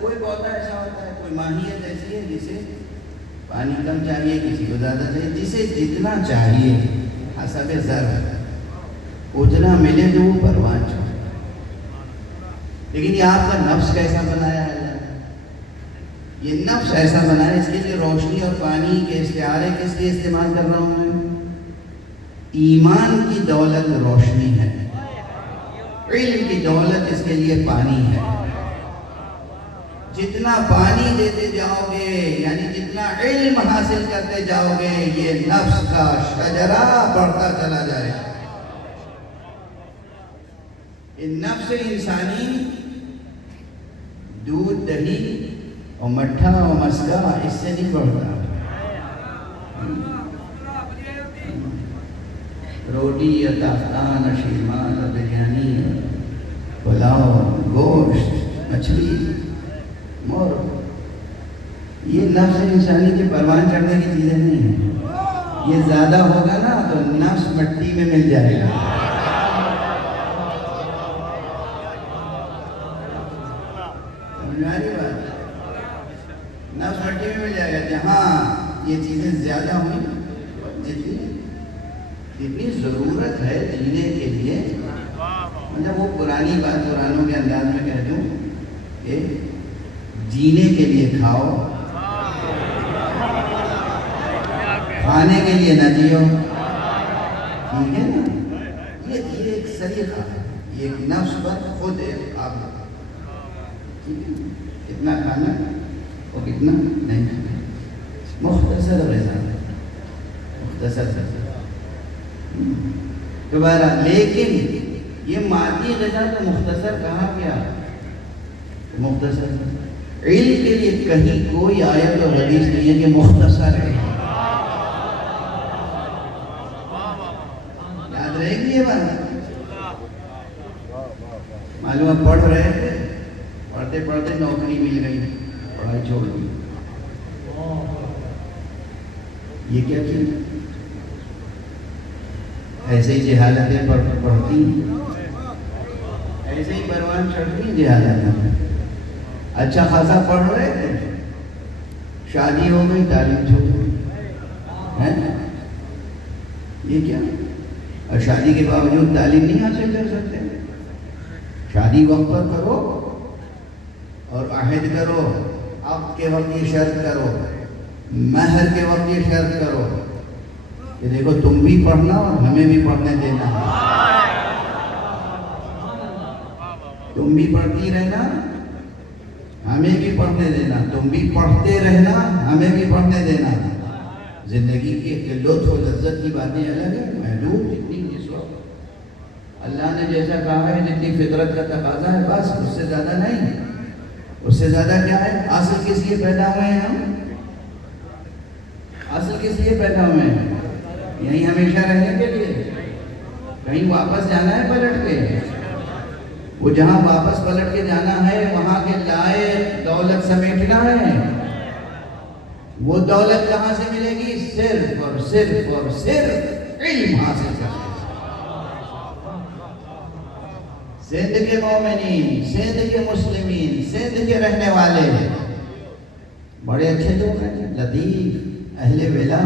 کوئی پودا ایسا ہوتا ہے، کوئی ماہیت ایسی ہے جسے پانی کم چاہیے، کسی کو زیادہ چاہیے. جسے جتنا چاہیے حسب ضرورت اتنا ملے تو وہ پروان چاہیے. لیکن یہ آپ کا نفس کیسا بنایا ہے؟ یہ نفس ایسا بنا ہے. اس کے لیے روشنی اور پانی کے استعارے کس لیے استعمال کر رہا ہوں میں؟ ایمان کی دولت روشنی ہے، علم کی دولت اس کے لیے پانی ہے. جتنا پانی دیتے جاؤ گے، یعنی جتنا علم حاصل کرتے جاؤ گے، یہ نفس کا شجرہ بڑھتا چلا جائے گا. نفس انسانی دودھ، دہی اور مٹھا اور مسکا اس سے نہیں بڑھتا. روٹی یا تافتان اور شیرمان اور بریانی، پلاؤ، گوشت، مچھلی، مور، یہ نفس انسانی کے پروان چڑھنے کی چیزیں نہیں ہیں. یہ زیادہ ہوگا نا تو نفس مٹی میں مل جائے گا. سمجھ بات؟ نفس مٹی میں مل جائے گا. جہاں یہ چیزیں زیادہ ہوئی، جتنی ضرورت ہے جینے کے لیے، مطلب وہ پرانی بات پرانوں کے انداز میں کہہ دوں کہ جینے کے لیے کھاؤ، کھانے کے لیے نہ جیو. ٹھیک ہے نا؟ یہ ایک سلیقہ ہے، یہ ایک نفس پر خود ایک آپ کتنا کھانا اور کتنا نہیں کھانا. مختصر غذا، مختصر غذا دوبارہ. لیکن یہ مادی غذا تو مختصر کہا گیا، مختصر. علم کے لیے کہیں کوئی آیت اور حدیث نہیں ہے کہ مختصر ہے. یاد رہے گی یہ بات؟ معلوم پڑھ رہے تھے، پڑھتے پڑھتے نوکری مل گئی، پڑھائی چھوڑ دی. یہ کیا چیز؟ ایسے ہی جہالتیں پڑھتی ہیں، ایسے ہی پروان چڑھتی ہیں جہالتیں. اچھا خاصا پڑھ رہے تھے، شادی ہو گئی، تعلیم چھوڑ گئی. یہ کیا؟ اور شادی کے باوجود تعلیم نہیں حاصل کر سکتے. شادی وقت پر کرو اور عہد کرو، عقد کے وقت یہ شرط کرو، مہر کے وقت یہ شرط کرو کہ دیکھو تم بھی پڑھنا اور ہمیں بھی پڑھنے دینا. تم بھی پڑھتی رہنا، ہمیں بھی پڑھنے دینا. تم بھی پڑھتے رہنا، ہمیں بھی پڑھنے دینا. زندگی کی لطف و لذت کی باتیں الگ ہیں، محدود جتنی جس وقت اللہ نے جیسا کہا ہے، جتنی فطرت کا تقاضا ہے، بس اس سے زیادہ نہیں. اس سے زیادہ کیا ہے؟ اصل کس لیے پیدا ہوئے ہیں ہم؟ اصل کس لیے پیدا ہوئے ہیں؟ یہیں ہمیشہ رہنے کے لیے؟ کہیں واپس جانا ہے پلٹ کے؟ وہ جہاں واپس پلٹ کے جانا ہے وہاں کے لائے دولت سمیٹنا ہے. وہ دولت کہاں سے ملے گی؟ صرف اور صرف اور صرف علم حاصل کرنا. سندھ کے مومنین، سندھ کے مسلمین، سندھ کے رہنے والے بڑے اچھے لوگ ہیں، لطیف، اہل ولا،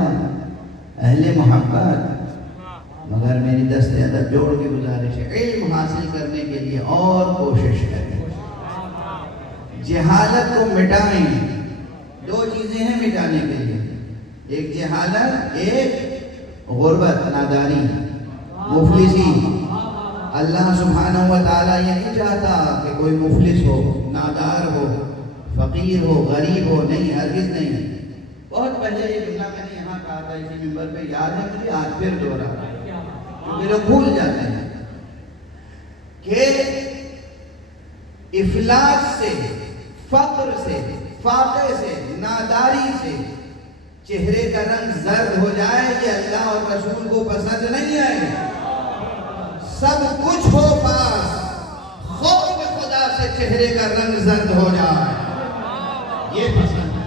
اہل محبت، مگر میری دست ادب جوڑ کے گزارش ہے علم حاصل کرنے کے لیے اور کوشش کریں، جہالت کو مٹائیں۔ دو چیزیں ہیں مٹانے کے لیے، ایک جہالت، ایک غربت، ناداری، مفلسی۔ اللہ سبحانہ و تعالیٰ یہ نہیں چاہتا کہ کوئی مفلس ہو، نادار ہو، فقیر ہو، غریب ہو، نہیں، ہرگز نہیں۔ بہت پہلے یہ جملہ میں نے یہاں کہا تھا اسی منبر پہ، یاد ہے مجھے، آج پھر دوہراتا ہوں کیونکہ لوگ بھول جاتے ہیں کہ افلاس سے، فقر سے، فاقے سے، ناداری سے چہرے کا رنگ زرد ہو جائے یہ اللہ اور رسول کو پسند نہیں ہے۔ سب کچھ ہو پاس، خوف خدا سے چہرے کا رنگ زرد ہو جائے یہ پسند ہے۔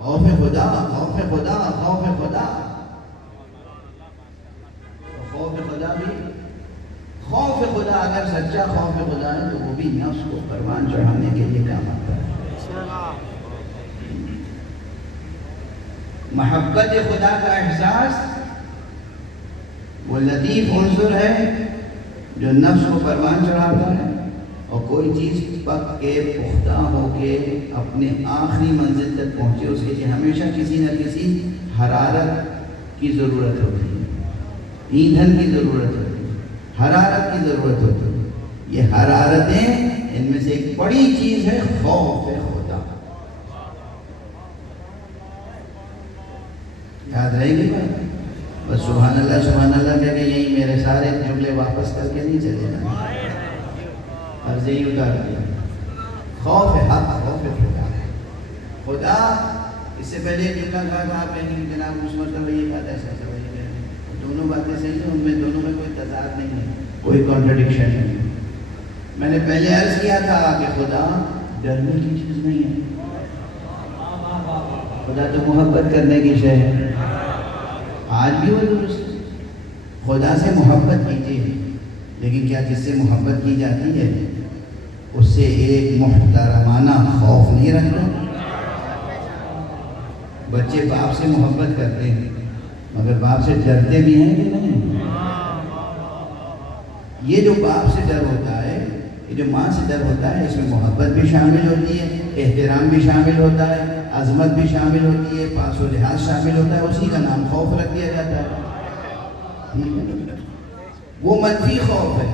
خوف خدا، خوف خدا، خوف خدا، خوف خدا بھی، خوف خدا اگر سچا خوف خدا ہے تو وہ بھی نفس کو پروان چڑھانے کے لیے کام آتا ہے۔ محبت خدا کا احساس وہ لطیف عنصر ہے جو نفس کو پروان چڑھاتا ہے، اور کوئی چیز پک کے پختہ ہو کے اپنے آخری منزل تک پہنچے اس کے لیے ہمیشہ کسی نہ کسی حرارت کی ضرورت ہوتی ہے، ایندھن کی ضرورت ہوتی ہے، حرارت کی ضرورت ہوتی ہے۔ یہ حرارتیں، ان میں سے ایک بڑی چیز ہے خوف خدا۔ یاد رہے گی بات؟ بس سبحان اللہ کہہ کے یہی میرے سارے جملے واپس کر کے نہیں چلے جانا، عرض ہی اتار دیا۔ خوف حق، خوف خدا۔ خدا، اس سے پہلے ایک جملہ کہا تھا آپ نے کہ جناب اس مرتبہ یہ بات ایسا دونوں باتیں صحیح ہیں، ان میں دونوں میں کوئی تضاد نہیں ہے، کوئی کانٹرڈکشن نہیں ہے۔ میں نے پہلے عرض کیا تھا کہ خدا ڈرنے کی چیز نہیں ہے، خدا تو محبت کرنے کی شے ہے۔ آج بھی وہ درست ہے، خدا سے محبت کیجیے، لیکن کیا جس سے محبت کی جاتی ہے اس سے ایک محترمانہ خوف نہیں رکھنا؟ بچے باپ سے محبت کرتے ہیں مگر باپ سے ڈرتے بھی ہیں کہ نہیں؟ یہ جو باپ سے ڈر ہوتا ہے، یہ جو ماں سے ڈر ہوتا ہے، اس میں محبت بھی شامل ہوتی ہے، احترام بھی شامل ہوتا ہے، عظمت بھی شامل ہوتی ہے، پاس و لحاظ شامل ہوتا ہے، اسی کا نام خوف رکھ دیا جاتا ہے۔ وہ منفی خوف ہے،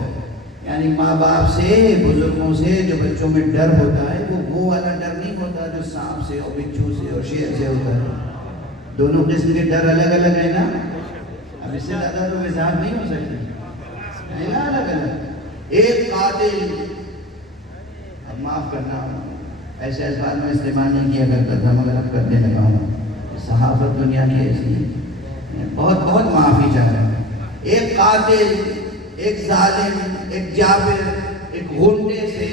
یعنی ماں باپ سے، بزرگوں سے جو بچوں میں ڈر ہوتا ہے وہ والا ڈر نہیں ہوتا جو سانپ سے اور بچھو سے اور شیر سے ہوتا ہے۔ دونوں قسم کے ڈر الگ الگ ہیں نا، اب اس سے زیادہ تو وضاحت نہیں ہو سکتی ہے نا، الگ الگ۔ ایک قاتل، اب معاف کرنا، ایسے الفاظ میں استعمال نہیں کیا کرتا تھا مگر اب کرنے لگا ہوں، صحافت دنیا کی ایسی ہے، بہت بہت معافی چاہتا ہوں۔ ایک قاتل، ایک ظالم، ایک جابر، ایک غنڈے سے،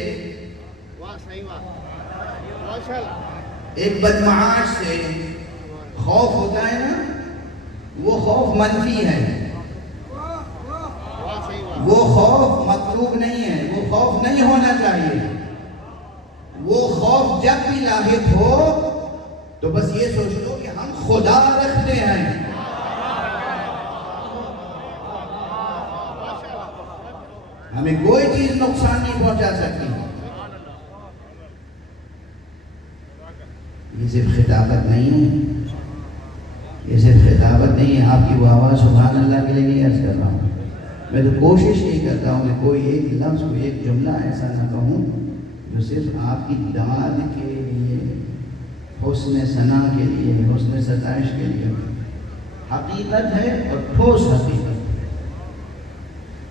ایک بدمعاش سے خوف ہوتا ہے نا، وہ خوف منفی ہے، وہ خوف مطلوب نہیں ہے، وہ خوف نہیں ہونا چاہیے۔ وہ خوف جب بھی لاحق ہو تو بس یہ سوچ لو کہ ہم خدا رکھتے ہیں، ہمیں کوئی چیز نقصان نہیں پہنچا سکتی۔ یہ صرف خطابت نہیں ہے، یہ صرف خطابت نہیں ہے، آپ کی وہ آواز سبحان اللہ کے لیے نہیں عرض کر رہا ہوں، میں تو کوشش یہی کرتا ہوں کہ کوئی ایک لفظ، کوئی ایک جملہ ایسا نہ کہوں جو صرف آپ کی داد کے لیے، حسن ثنا کے لیے، حسن ستائش کے لیے حقیقت ہے اور ٹھوس حقیقت۔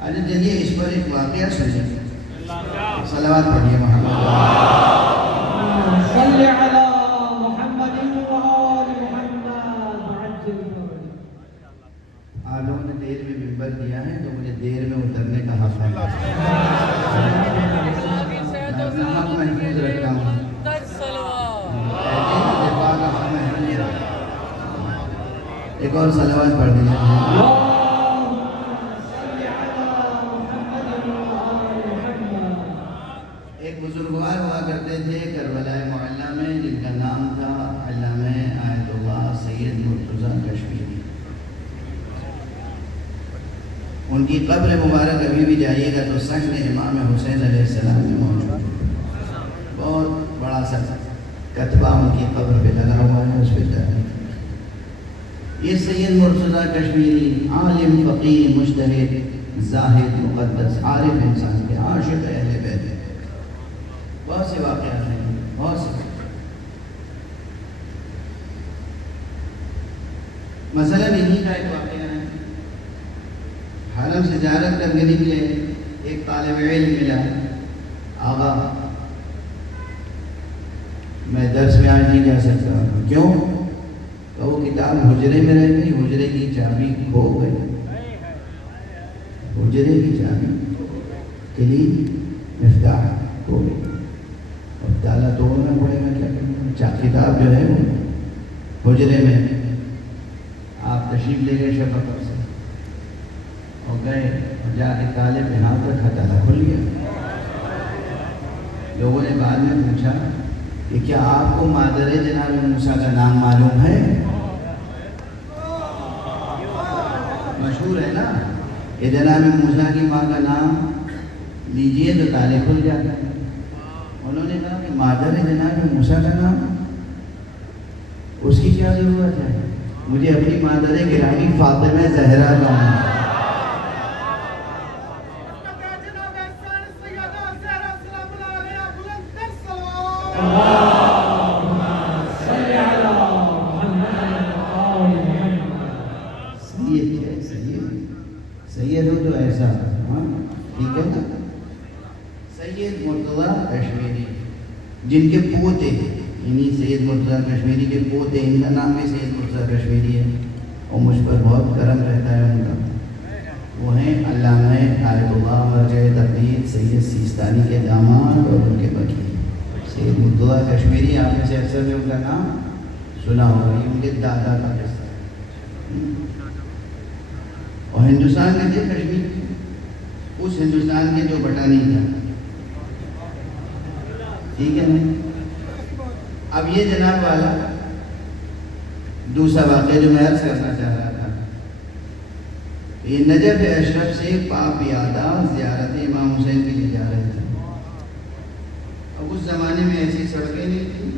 آج چلیے اس پر ایک واقعہ سنیں، صلوات پڑھیے محمد صلی علی محمد و آل محمد عجل فرج۔ آپ لوگوں نے دیر میں ممبر دیا ہے تو مجھے دیر میں اترنے کا حق ہے، میں اپنا حق محفوظ رکھتا ہوں، دفاع کا حق محفوظ رکھتا ہوں۔ ایک اور صلوات پڑھ دیجیے۔ ان کی قبر مبارک ابھی بھی جائیے گا تو صحن امام حسین علیہ السلام میں موجود ہے. بہت بڑا سا کتبہ ان کی قبر پہ لگا ہوا ہے، اس پہ جائیں. یہ سید مرتضیٰ کشمیری عالم، فقیر، مجتہد، زاہد، مقدس، عارف انسان کے عاشق اہل بیت. بہت سے واقعات ہیں، بہت سے. مثلا انہی کا ایک واقعہ ہے. حرم سے زیارت کرنے نکلے، ایک طالب علم ملا. آقا میں درس میں آج نہیں جا سکتا. کیوں؟ تو وہ کتاب حجرے میں رہ گئی، حجرے کی چابی کھو گئی. حجرے کی چابی، کلید، مفتاح کھو گئی. اب تالا توڑنا پڑے گا، کیا کرنا. کتاب جو ہے وہ حجرے میں. آپ تشریف لے گئے شفقت سے اور گئے اور جا کے تالے پہ ہاتھ رکھا، تالا کھل گیا. لوگوں نے بعد میں پوچھا کہ کیا آپ کو مادر جناب موسیٰ کا نام معلوم ہے؟ مشہور ہے نا کہ جناب موسیٰ کی ماں کا نام لیجئے تو تالے کھل جاتے ہیں. انہوں نے کہا کہ مادر جناب موسیٰ کا نام، اس کی کیا ضرورت ہے؟ مجھے اپنی مادر گرامی فاطمہ زہرا کا نام. سید ہو تو ایسا، ہاں ٹھیک ہے نا. سید مرتضیٰ کشمیری جن کے پوتے، انہی سید مرتضیٰ کشمیری کے پوتے، ان کا نام بھی سید مرتضیٰ کشمیری ہے اور مجھ پر بہت کرم رہتا ہے ان کا. وہ ہیں علامہ آیت اللہ مرجع تقلید سید سیستانی کے داماد اور ان کے وکیل سید مرتضیٰ کشمیری. آپ میں سے اکثر نے ان کا نام سنا ہوگا، یہ ان کے دادا کا قصہ ہے. اور ہندوستان میں تھے کشمیر، اس ہندوستان کے جو بٹا نہیں تھا. ٹھیک ہے نا. اب یہ جناب والا دوسرا واقعہ جو میں عرض کرنا چاہ رہا تھا، یہ نجف اشرف سے پاپ یادہ زیارت امام حسین کے لیے جا رہے تھے. اب اس زمانے میں ایسی سڑکیں نہیں تھیں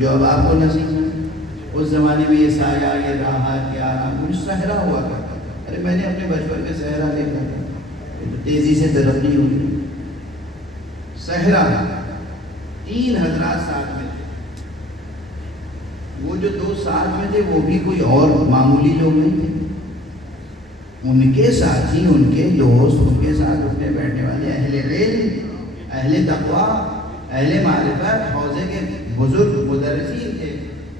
جو اب آپ کو نصیب ہیں. اس زمانے میں یہ سایہ، یہ راحت، یہ آرام، کچھ صحرا ہوا کرتا تھا. ارے میں نے اپنے بچپن میں صحرا دیکھا تھا، تیزی سے ترقی ہوئی. صحرا 3 حضرات ساتھ میں تھے. وہ جو 2 ساتھ میں تھے وہ بھی کوئی اور معمولی لوگ نہیں تھے. ان کے ساتھی، ان کے دوست، ان کے ساتھ اٹھنے بیٹھنے والے اہل علم، اہل تقویٰ، اہل معرفت، حوضے کے بزرگ مدرسین تھے.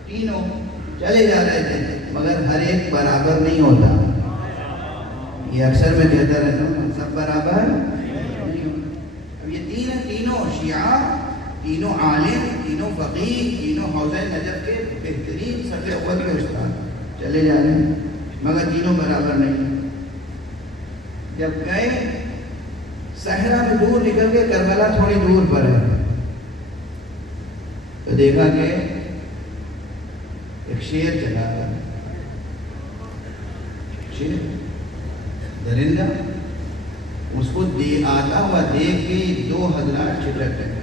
تینوں چلے جا رہے تھے، مگر ہر ایک برابر نہیں ہوتا. یہ اکثر میں کہتا رہتا ہوں، سب برابر نہیں ہوتا. اب یہ تینوں شیعہ، تینوں عالم، تینوں فقیر، تینوں حوضہ نجف کے بہترین صف اول کے استاد چلے جا رہے ہیں، مگر تینوں برابر نہیں. جب گئے صحرا میں دور نکل کے، کربلا تھوڑی دور پر ہے، تو دیکھا کہ ایک شیر چلا کر، شیر درندہ، اس کو آتا ہوا دیکھ کے 2 حضرات چھٹک گئے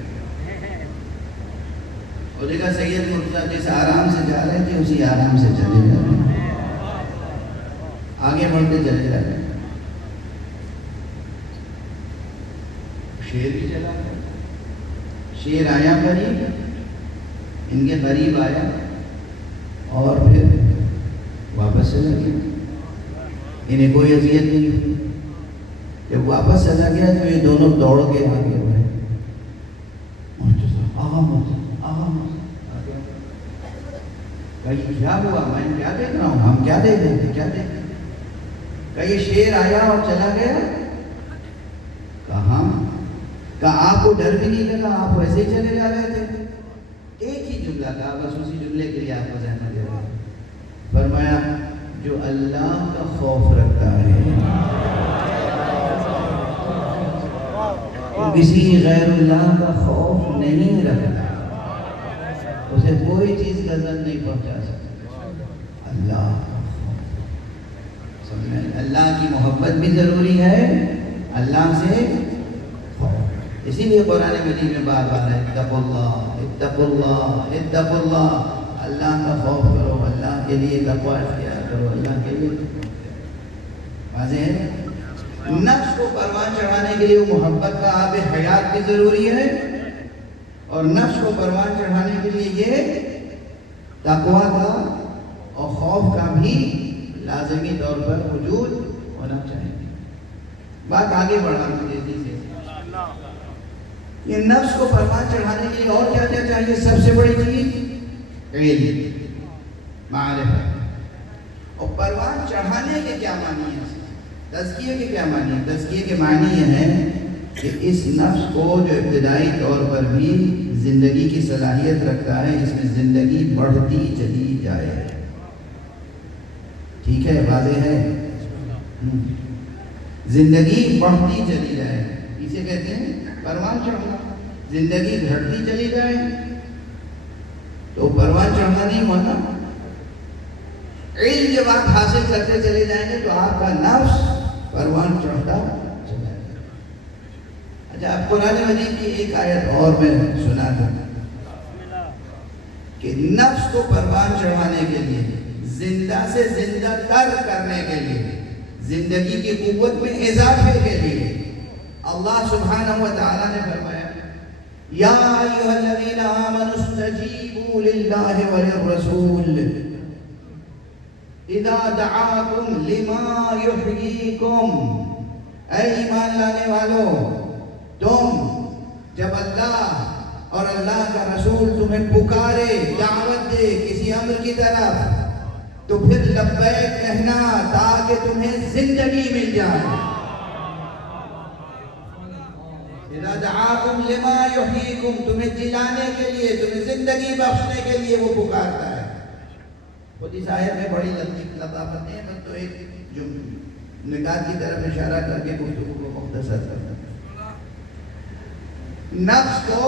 اور دیکھا سید مرتضیٰ جس آرام سے جا رہے تھے اسی آرام سے چلے جا رہے ہیں، آگے بڑھتے چلے جا رہے ہیں. شیر بھی چلا گیا. شیر آیا قریب، ان کے قریب آیا اور پھر واپس چلا گیا. انہیں کوئی اذیت نہیں ہوئی. جب واپس چلا گیا تو یہ دونوں دوڑ کے آگے بڑھے. کیا ہوا؟ میں کیا دیکھ رہا ہوں؟ ہم کیا دیکھ رہے تھے؟ کیا دیکھ رہے تھے؟ کہ یہ شیر آیا اور چلا گیا. کہاں؟ کہ آپ کو ڈر بھی نہیں لگا، آپ ویسے ہی چلے جا رہے تھے. ایک ہی جملہ کہا، بس اسی جملے کے لیے آپ کو ذہن دے رہا. فرمایا جو اللہ کا خوف رکھتا ہے وہ کسی غیر اللہ کا خوف نہیں رکھتا، اسے کوئی چیز غضب نہیں پہنچا سکتی. اللہ اللہ کی محبت بھی ضروری ہے، اللہ سے خوف۔ اسی لیے قرآن مجید میں بار بار ہے اتقوا اللہ اتقوا اللہ اتقوا اللہ، اللہ کا خوف کرو، اللہ کے لیے تقوی اختیار کرو، اللہ کے لیے واضح ہے۔ نفس کو پروان چڑھانے کے لیے وہ محبت کا آب حیات بھی ضروری ہے، اور نفس کو پروان چڑھانے کے لیے یہ تقوی کا اور خوف کا بھی لازمی طور پر وجود ہونا چاہیے۔ بات آگے بڑھا تیزی سے، یہ نفس کو پروان چڑھانے کے لیے اور کیا کیا چاہیے؟ سب سے بڑی چیز علم، معرفت۔ اور پروان چڑھانے کے کیا معنی ہے؟ تزکیے کے کیا معنی ہے؟ تزکیے کے معنی یہ ہے کہ اس نفس کو جو ابتدائی طور پر بھی زندگی کی صلاحیت رکھتا ہے، اس میں زندگی بڑھتی چلی جائے۔ ٹھیک ہے، واضح ہے؟ زندگی بڑھتی چلی جائے، اسے کہتے ہیں پروان چڑھنا۔ زندگی گھٹتی چلی جائے تو پروان چڑھنا نہیں ہوا نا۔ علم جب آپ حاصل کرتے چلے جائیں گے تو آپ کا نفس پروان چڑھتا چلا جائے گا۔ اچھا، آپ قرآن مجید کی ایک آیت اور میں سنا تھا کہ نفس کو پروان چڑھانے کے لیے، زندہ سے زندہ تر کرنے کے لیے، زندگی کی قوت میں اضافے کے لیے اللہ سبحانہ و تعالیٰ نے فرمایا یا ایھا الذین آمنوا استجیبوا للہ وللرسول اذا دعاکم لما یحییکم۔ اے ایمان لانے والو، تم جب اللہ اور اللہ کا رسول تمہیں پکارے، دعوت دے کسی امر کی طرف، تو پھر لبیک کہنا تاکہ تمہیں زندگی مل جائے۔ اذا دعاکم لما یحییکم، تمہیں جلانے کے لیے، تمہیں زندگی بخشنے کے لیے وہ پکارتا ہے۔ خود اس آیت میں بڑی لطافت ہے، میں تو ایک جو نکات کی طرف اشارہ کر کے گفتگو کو مختصر کرتا ہوں۔ نفس کو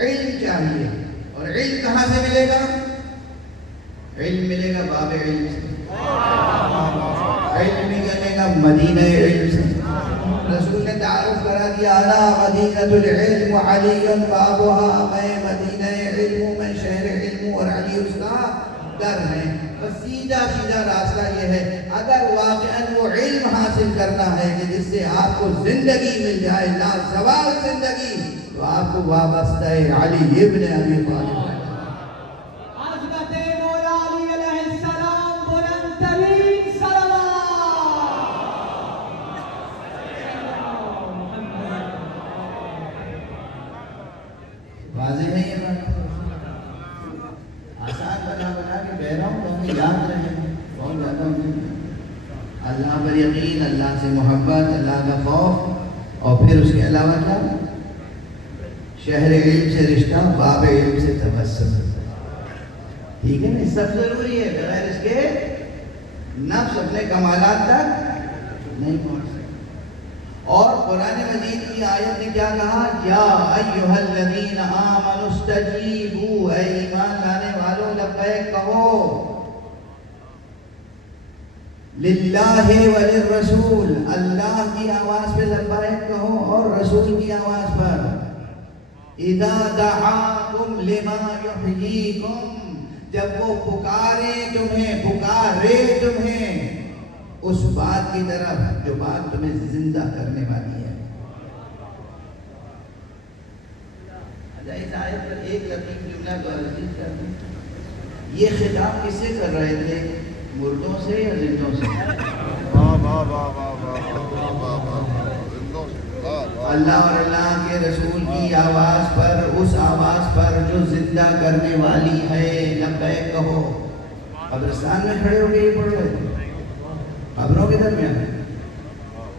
علم چاہیے، اور علم کہاں سے ملے گا؟ علم ملے گا باب علم سے، علم ملے گا مدینہ علم سے۔ رسول نے تعارف کرا دیا انا مدینۃ العلم علی بابها، میں مدینہ علم ہوں، میں شہر علم ہوں، اور علی اس کا در ہے۔ بس سیدھا سیدھا راستہ یہ ہے، اگر واقعاً وہ علم حاصل کرنا ہے کہ جس سے آپ کو زندگی مل جائے، لازوال زندگی، تو آپ کو وابستہ علی ابن ابی طالب۔ حضرت مولا علی علیہ السلام بلند ترین صلوات۔ واضح ہے یہ بات؟ آسان بنا کے کہہ رہا ہوں، تو ہمیں یاد رہے بہت زیادہ اللہ پر یقین، اللہ سے محبت، اللہ کا خوف، اور پھر اس کے علاوہ کیا؟ شہر علم سے رشتہ، باب علم سے تبسم۔ ٹھیک ہے نا، یہ سب ضروری ہے، بغیر اس کے نفس اپنے کمالات تک نہیں پہنچ سکتا۔ اور قرآن مجید کی آیت نے کیا کہا؟ یا ایھا الذین آمنوا استجیبوا، اے ایمان لانے والوں لبیک کہو، للہ وللرسول، اللہ کی آواز پہ لبیک کہو اور رسول کی آواز پر، اذا دعاکم لما یحییکم، جب وہ پکارے تمہیں اس بات کی طرف جو بات تمہیں زندہ کرنے والی ہے۔ اچھا، اس آیت پر ایک لطیف جملہ تو عزیز کر دیں، یہ خطاب کس سے کر رہے تھے؟ مردوں سے یا زندوں سے؟ اللہ اور اللہ کے رسول کی آواز پر، اس آواز پر جو زندہ کرنے والی ہے، لبیک کہو۔ قبرستان میں کھڑے ہو کے یہ پڑھ رہے تھے، قبروں کے درمیان،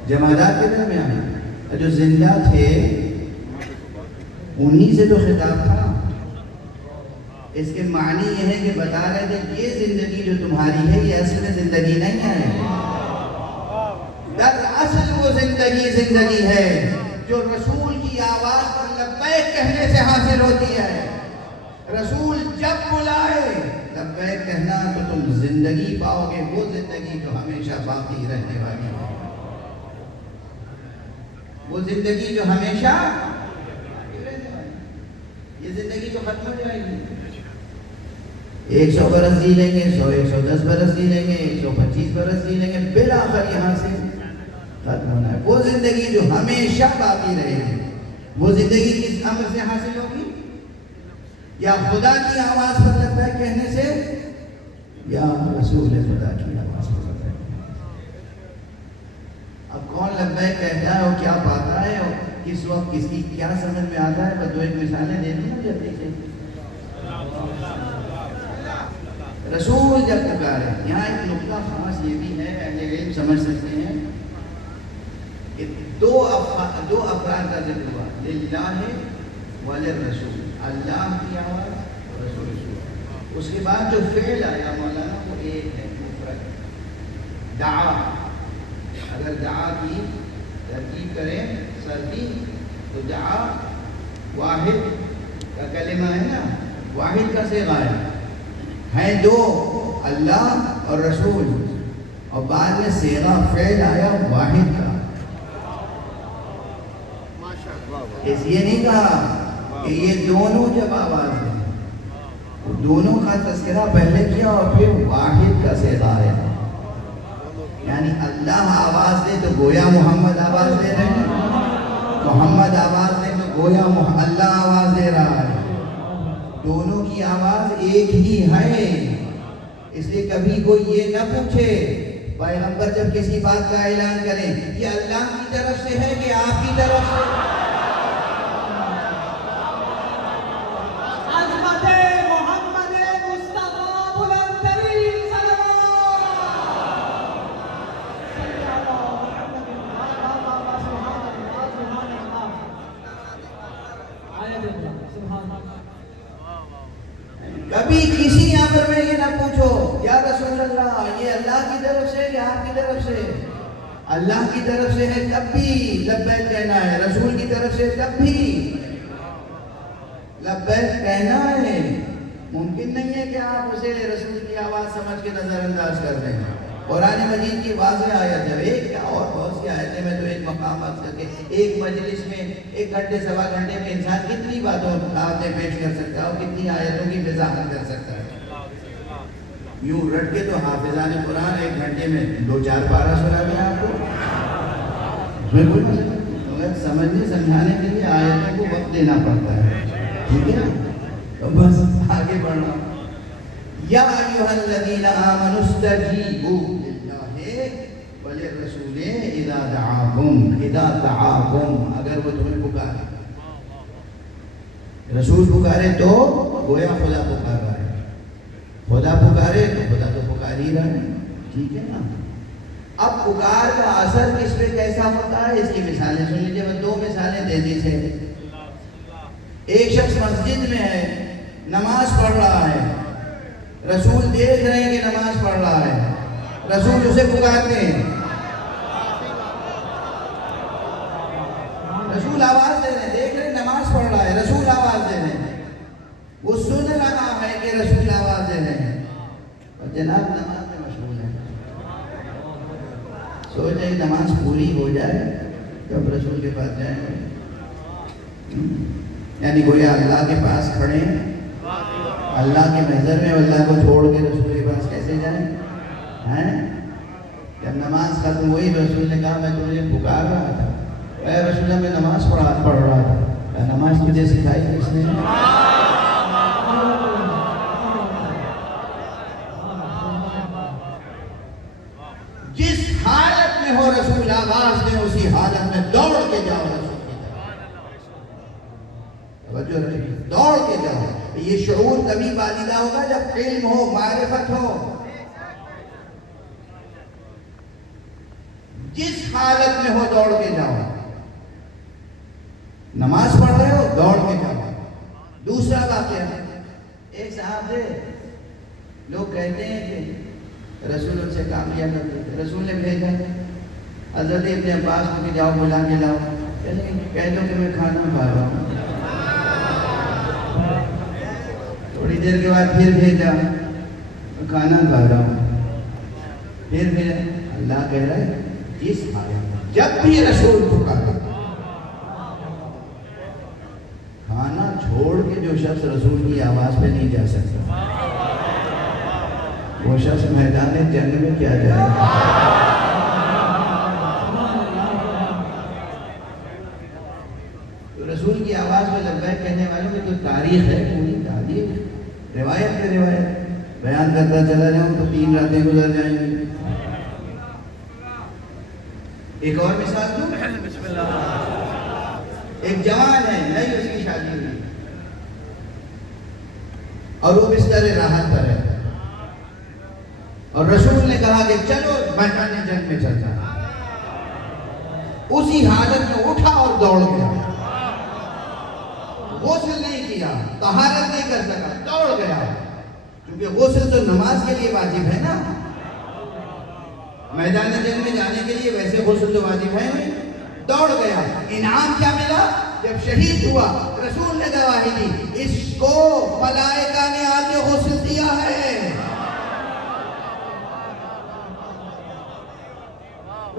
جمادات کے درمیان، جو زندہ تھے انہی سے تو خطاب تھا۔ اس کے معنی یہ ہے کہ بتا رہے تھے کہ یہ زندگی جو تمہاری ہے یہ اصل میں زندگی نہیں ہے، دراصل وہ زندگی ہے جو رسول کی آواز پر لبیک کہنے سے حاصل ہوتی ہے۔ رسول جب بلائے لبیک کہنا تو تم تم زندگی پاؤ گے، وہ زندگی جو ہمیشہ باقی رہنے والی ہے، وہ زندگی جو ہمیشہ باقی رہنے والی ہے۔ یہ زندگی تو ختم ہو جائے گی، 100 برس جی لیں گے، 110 برس جی لیں گے، 125 برس جی لیں گے، بالآخر یہاں سے ختم ہونا ہے۔ وہ زندگی جو ہمیشہ باقی رہے گی، وہ زندگی کس عمل سے حاصل ہوگی؟ یا خدا کی آواز پر لبیک کہنے سے، یا رسول خدا کی آواز پر لبیک کہنے سے۔ اب کون لبیک کہتا ہے اور کیا پاتا ہے اور کس وقت کس کی کیا سمجھ میں آتا ہے، بس دو ایک مثالیں دے دوں جلدی سے۔ رسول جب پکارے، یہاں ایک نقطہ خاص یہ بھی ہے، اہل علم سمجھ سکتے ہیں کہ دو افراد کا ذکر ہوا، للہ وللرسول، اللہ کی آواز اور رسول کی۔ اس کے بعد جو فعل آیا مولانا وہ ایک ہے، مفرد، دعا۔ اگر دعا کی ترکیب کریں سردی تو دعا واحد کا کلمہ ہے نا، واحد کا صیغہ ہے دو، اللہ اور رسول، اور بعد میں صیغہ فعل آیا واحد کا۔ اس یہ نہیں کہا کہ یہ دونوں جب آواز دیں، دونوں کا تذکرہ پہلے کیا اور پھر واحد کا صیغہ ہے، یعنی اللہ آواز دے تو گویا محمد آواز دے رہے ہیں، محمد آواز دے تو گویا اللہ آواز دے رہا ہے، دونوں کی آواز ایک ہی ہے۔ اس لیے کبھی کوئی یہ نہ پوچھے، پیغمبر جب کسی بات کا اعلان کریں یہ اللہ کی طرف سے ہے کہ آپ کی طرف سے؟ کبھی کسی امر میں یہ نہ پوچھو یا رسول اللہ یہ اللہ کی طرف سے یا آپ کی طرف سے؟ اللہ کی طرف سے ہے تب بھی لبیک کہنا ہے، رسول کی طرف سے تب بھی لبیک کہنا ہے۔ ممکن نہیں ہے کہ آپ اسے رسول کی آواز سمجھ کے نظر انداز کر دیں۔ قرآن مجید کی واضح آیت ہے، ایک کیا اور بہت سی آیتیں میں تو ایک مقامات کر کے ایک مجلس میں 1 گھنٹے سوا گھنٹے میں انسان کتنی باتیں پیش کر سکتا ہے اور کتنی آیتوں کی وضاحت کر سکتا ہے۔ یوں رٹ کے تو حافظان قرآن 1 گھنٹے میں 2-4 پارہ سنا دیں آپ کو، بالکل مگر سمجھنے سمجھانے کے لیے آیتوں کو وقت دینا پڑتا ہے، ٹھیک ہے؟ تو بس آگے بڑھنا۔ یا ایھا الذین آمنوا استجیبوا للہ وللرسول اذا دعاکم، اگر وہ تمہیں پکارے، رسول پکارے تو گویا خدا پکار رہا ہے، خدا پکارے تو خدا تو پکار ہی رہا ہے، ٹھیک ہے نا؟ اب پکار کا اثر کس پہ کیسا ہوتا ہے اس کی مثالیں سن لیجیے، میں 2 مثالیں دے دی تھے۔ ایک شخص مسجد میں ہے، نماز پڑھ رہا ہے، رسول دیکھ رہے ہیں کہ نماز پڑھ رہا ہے، رسول اسے پکارتے ہیں، رسول آواز دے رہے ہیں، دیکھ رہے ہیں نماز پڑھ رہا ہے، رسول آواز دے رہے ہیں، وہ سن رہا ہے کہ رسول آواز دے رہے ہیں، اور جناب نماز میں مشغول ہے، سوچ رہے نماز پوری ہو جائے جب رسول کے پاس جائیں گے، یعنی گویا اللہ کے پاس کھڑے ہیں، اللہ کے محضر میں اللہ کو چھوڑ کے رسول کے پاس کیسے جائیں؟ جب نماز ختم ہوئی رسول نے کہا میں تمہیں پکار رہا تھا، اے رسول اللہ میں نماز پڑھ رہا تھا، نماز تجھے سکھائی کس نے؟ جس حالت میں ہو رسول آواز دیں اسی حالت میں دوڑ کے جاؤ رسول کی طرف، دوڑ کے جاؤ۔ یہ شعور تبھی پائیدہ ہوگا جب علم ہو، معرفت ہو۔ جس حالت میں ہو دوڑ کے جاؤ، نماز پڑھ رہے ہو دوڑ کے جاؤ۔ دوسرا واقعہ، ایک صاحب تھے، لوگ کہتے ہیں کہ رسول ان سے کام لیا کرتے تھے، رسول نے بھیجا حضرت ابن عباس کو کہ جاؤ بلا کے لاؤ، کہہ دو کہ میں کھانا کھا رہا ہوں۔ تھوڑی دیر کے بعد پھر بھیجا، کھانا کھا رہا ہوں، پھر اللہ کہہ رہا ہے جس حالت میں جب بھی رسول پکارے، کھانا چھوڑ کے جو شخص رسول کی آواز پہ نہیں جا سکتا وہ شخص میدان جنگ میں کیا جائے گا؟ تو رسول کی آواز میں لبیک کہنے والوں میں تو تاریخ ہے، پوری تاریخ، روایت پہ روایت بیان کرتا چلا جاؤں تو 3 راتیں گزر جائیں گی۔ ایک اور مثال دوں، ایک جوان ہے، نئی اس کی شادی ہوئی اور وہ بستر راحت پر ہے، اور رسول نے کہا کہ چلو میدان جنگ میں چلتا ہے، اسی حالت میں اٹھا اور دوڑ گیا، غسل نہیں کیا، طہارت نہیں کر سکا، دوڑ گیا، کیونکہ غسل تو نماز کے لیے واجب ہے نا، میدان جنگ میں جانے کے لیے ویسے غسل تو واجب ہے نہیں، دوڑ گیا۔ انعام کیا ملا؟ جب شہید ہوا رسول نے گواہی دی اس کو ملائکہ نے آ کے غسل دیا ہے۔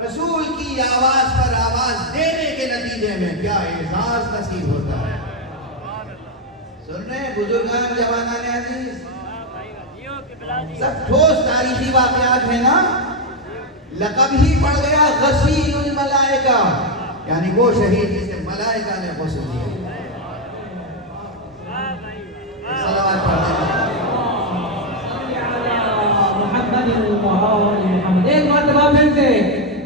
رسول کی آواز پر آواز دینے کے نتیجے میں کیا اعزاز نصیب ہوتا ہے۔ سن رہے ہیں بزرگان جوانان عزیز، سب ٹھوس تاریخی واقعات ہیں نا۔ لقب ہی پڑ گیا غسیل الملائکہ، یعنی وہ شہید جسے ملائکہ نے غسل دیا۔ صلوات پڑھتے ہیں محمد، ایک مرتبہ پھر سے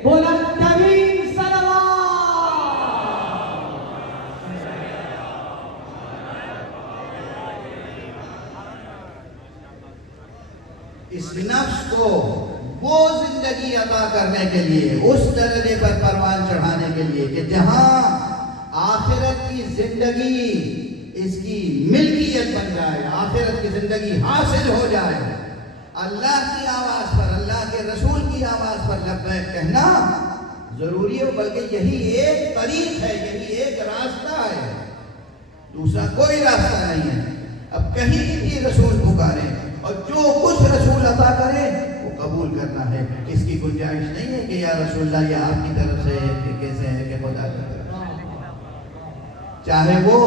بلند ترین صلوات۔ اس نفس کو وہ زندگی عطا کرنے کے لیے، اس درجے پر پروان چڑھانے کے لیے کہ جہاں آخرت کی زندگی اس کی ملکیت بن جائے، آخرت کی زندگی حاصل ہو جائے، اللہ کی آواز پر، اللہ کے رسول کی آواز پر لبیک کہنا ضروری ہے، بلکہ یہی ایک طریق ہے، یہی ایک راستہ ہے، دوسرا کوئی راستہ نہیں ہے۔ اب کہیں بھی رسول پکارے اور جو کچھ رسول عطا کرے وہ قبول کرنا ہے، اس کی گنجائش نہیں ہے کہ یا رسول اللہ یہ آپ کی طرف سے ہے کہ کیسے ہے کہ خدا کی طرف سے، چاہے وہ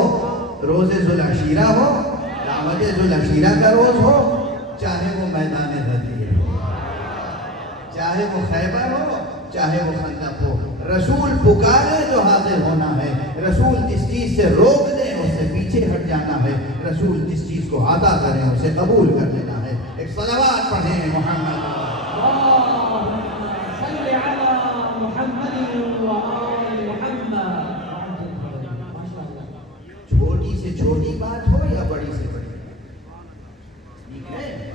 روز ذوالعشیرہ ہو، دعوت ذوالعشیرہ کا روز ہو، چاہے وہ میدان غدیر ہو، چاہے وہ خیبر ہو، چاہے وہ خندق ہو، رسول پکارے جو حاضر ہونا ہے، رسول جس چیز سے روک دیں اس سے پیچھے ہٹ جانا ہے، رسول جس چیز کو عطا کریں اسے قبول کر لینا ہے۔ ایک صلوات پڑھیں محمد، صلی علی محمد وآل محمد۔ چھوٹی سے چھوٹی بات ہو یا بڑی سے بڑی، ٹھیک ہے،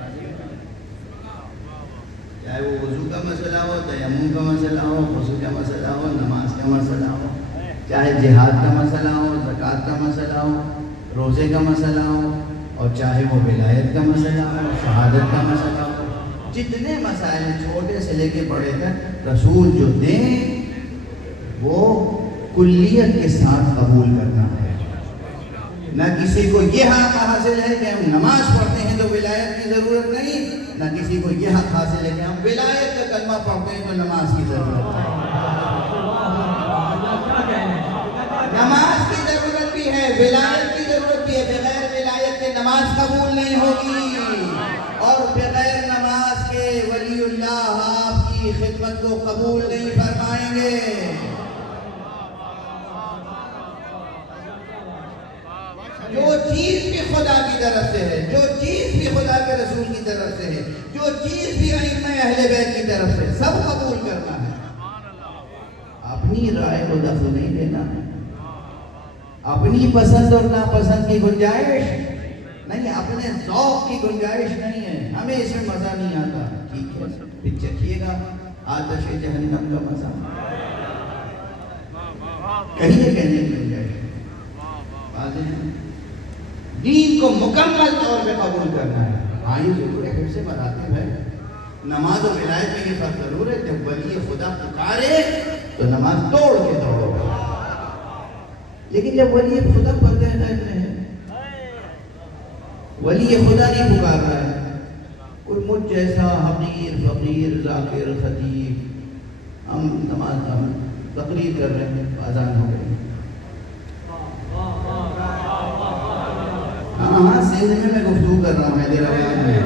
چاہے وہ وضو کا مسئلہ ہو، تیمم کا مسئلہ ہو، غسل کا مسئلہ ہو، نماز کا مسئلہ ہو، چاہے جہاد کا مسئلہ ہو، زکوٰۃ کا مسئلہ ہو، روزے کا مسئلہ ہو، اور چاہے وہ ولایت کا مسئلہ ہو، شہادت کا مسئلہ ہو، جتنے مسائل چھوٹے سے لے کے بڑے تک رسول جو دیں وہ کلیت کے ساتھ قبول کرنا ہے۔ نہ کسی کو یہ حق حاصل ہے کہ ہم نماز پڑھتے ہیں تو ولایت کی ضرورت نہیں، نہ کسی کو یہ حق حاصل ہے کہ ہم ولایت کا کلمہ پڑھتے ہیں تو نماز کی ضرورت ہے۔ نماز کی ضرورت بھی ہے، ولایت کی ضرورت بھی ہے، بغیر ولایت کے نماز قبول نہیں ہوگی، اور بغیر نماز کے ولی اللہ آپ کی خدمت کو قبول نہیں فرمائیں گے۔ جو چیز بھی خدا کی طرف سے ہے، جو چیز بھی خدا کے رسول کی طرف سے ہے، جو چیز بھی ائمہ اہل بیت کی طرف سے، سب قبول کرنا ہے۔ اپنی رائے کو دخل نہیں دینا، اپنی پسند اور ناپسند کی گنجائش نہیں، اپنے ذوق کی گنجائش نہیں ہے، ہمیں اس میں مزہ نہیں آتا، ٹھیک ہے، پھر چکھیے گا آتش جہنم کا مزہ، کہیے کہنے کی گنجائش واضح ہے۔ دین کو مکمل طور پہ قبول کرنا ہے۔ ہاں یہ ضرور ہے، پھر سے مراتب ہے، نماز و ولایت میں یہ فرق ضرور ہے، جب ولی خدا پکارے تو نماز توڑ کے دوڑو، لیکن جب ولی خدا پردہ غیب میں ہے، ولی خدا نہیں پکار رہا ہے، کوئی مجھ جیسا حقیر فقیر ذاکر خطیب ہم تقریر کر رہے ہیں، اذان ہو گئی. ہاں سندھ میں گفتگو کر رہا ہوں حیدرآباد میں.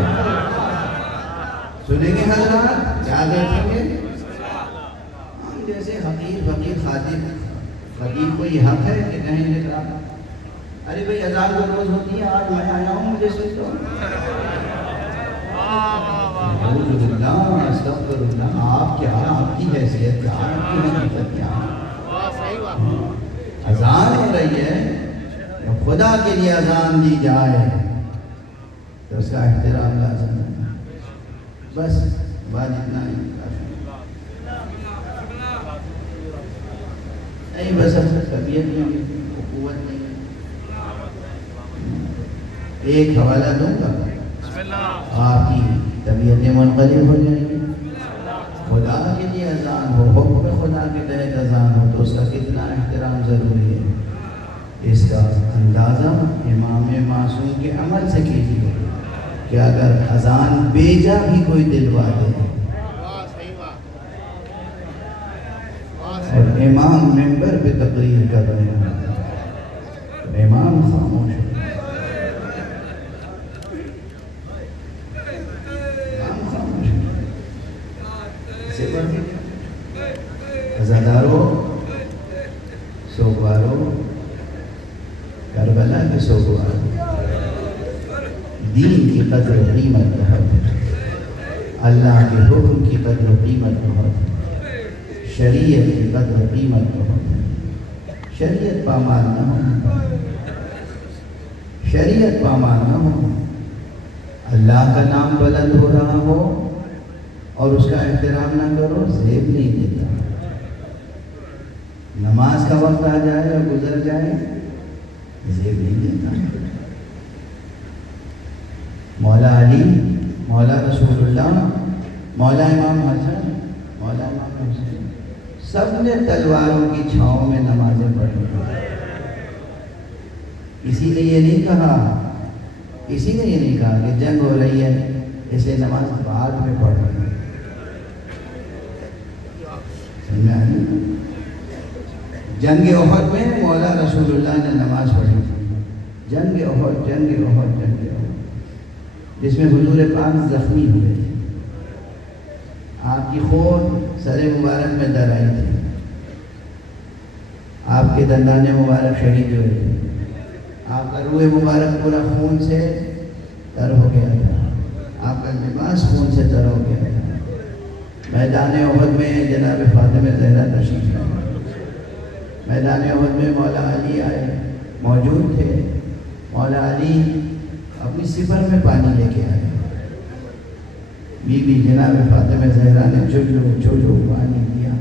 سنیں گے حضرات؟ یاد رکھیں گے. ہم جیسے حقیر فقیر خطیب کو یہ حق ہے کہ کہیں گے ارے بھائی اذان تو روز ہوتی ہے، آج میں آیا ہوں مجھے سنتا ہوں. اعوذ باللہ استغفر اللہ. آپ کیا، آپ کی حیثیت کیا، آپ کی حقیقت کیا؟ اذان ہو رہی ہے، خدا کے لیے اذان دی جائے تو اس کا احترام لازم ہے. بس بات اتنا ہی نہیں. بس طبیعت میں قوت نہیں. ایک حوالہ دوں گا، آپ کی طبیعتیں منقلب ہو جائیں گی. خدا کے لیے اذان ہو، حکم خدا کے تحت اذان ہو تو اس کا کتنا احترام ضروری ہے. اس کا اندازہ امام معصوم کے عمل سے کیجیے کہ اگر اذان بیجا بھی کوئی دلوا دے اور امام ممبر پہ تقریر کر رہے ہیں تو امام خاموش ہے. امام خاموش ہے. اسے بڑھے عزاداروں، سوگواروں، کربلا کے سوگواروں، دین کی قدر و قیمت بہت ہے، اللہ کے حکم کی قدر و قیمت بہت ہے، شریعت کی قدر و قیمت بہت ہے. شریعت پامال نہ ہو، شریعت پامال نہ ہو. اللہ کا نام بلند ہو رہا ہو اور اس کا احترام نہ کرو، زیب نہیں دیتا. نماز کا وقت آ جائے اور گزر جائے، زیب نہیں دیتا. مولا علی، مولا رسول اللہ، مولا امام حسن، مولا امام حسین، سب نے تلواروں کی چھاؤں میں نمازیں پڑھی. کسی نے یہ نہیں کہا کہ جنگ ہو رہی ہے اس لیے نماز بعد میں پڑھ رہی ہے. سمجھ میں آئی؟ جنگ احد میں مولا رسول اللہ نے نماز پڑھی. جنگ احد جس میں حضور پاک زخمی ہوئے تھے، آپ کی خون سر مبارک میں در آئی تھی، آپ کے دندان مبارک شہید ہوئے تھے، آپ کا روح مبارک پورا خون سے تر ہو گیا تھا، آپ کا لباس خون سے تر ہو گیا تھا. میدان احد میں جناب فاطمہ زہرا تشریف لائے. میدان احد میں مولا علی آئے، موجود تھے. مولا علی اپنی سپر میں پانی لے کے آئے. بی بی جناب فاطمہ زہرا نے جو پانی دیا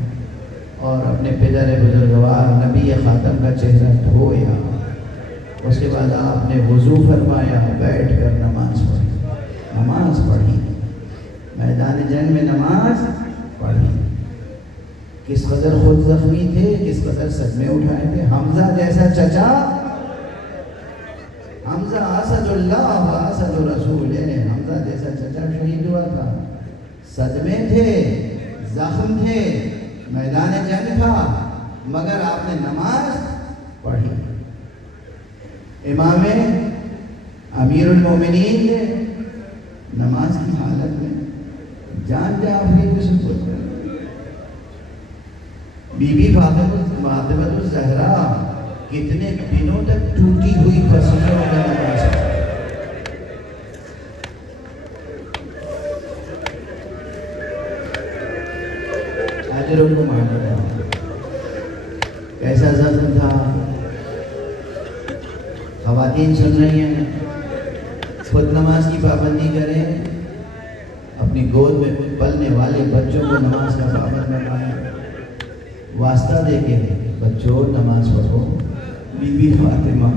اور اپنے پدر بزرگوار نبی خاتم کا چہرہ دھویا. اس کے بعد آپ نے وضو فرمایا، بیٹھ کر نماز پڑھی. میدان جنگ میں نماز پڑھی. کس قدر خود زخمی تھے، کس قدر صدمے اٹھائے تھے. حمزہ جیسا چچا، حمزہ اسد اللہ و اسد رسول ہے، حمزہ جیسا چچا شہید ہوا تھا. صدمے تھے، زخم تھے، میدان جنگ تھا، مگر آپ نے نماز پڑھی. امام امیر المومنین نے نماز کی حالت میں جان جعفری کے سپرد کر. بی بی فاطمہ الزہرا کتنے دنوں تک ٹوٹی ہوئی پسلیوں میں نماز پڑھی. حاضروں کو مانا کیسا زخم تھا. خواتین سن رہی ہیں، خود نماز کی پابندی کریں، اپنی گود میں پلنے والے بچوں کو نماز کا پابند بنائیں. واسطہ دے کے بچوں نماز پڑھو. بی بی فاطمہ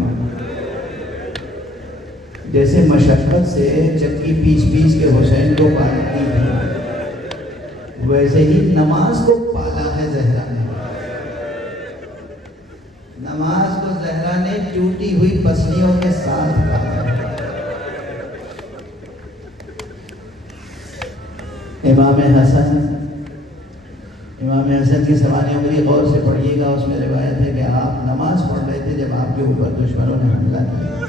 جیسے مشقت سے چکی پیس کے حسین کو پالتی تھی، ویسے ہی نماز کو پالا ہے زہرا نے. نماز کو زہرا نے ٹوٹی ہوئی پسلیوں کے ساتھ پالا. امام حسن کی سوانحوں بڑی غور سے پڑھیے گا. اس میں روایت ہے کہ آپ نماز پڑھ رہے تھے جب آپ کے اوپر دشمنوں نے حملہ کیا.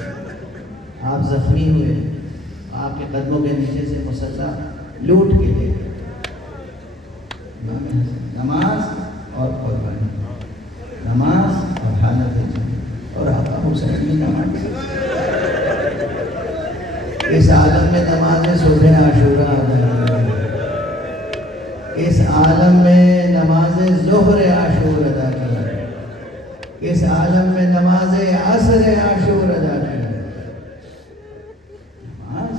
آپ زخمی ہوئے, آپ کے قدموں کے نیچے سے مسلح لوٹ کے لے گئے. امام حسن نماز اور قربانی, نماز اور حالت جنگ, اور آقا حسین کی نماز. اس عالم میں نماز صبح عاشورہ ادا کی, اس عالم میں نماز ظہر عاشور ادا کی, اس عالم میں نماز عصر عاشور ادا کی. نماز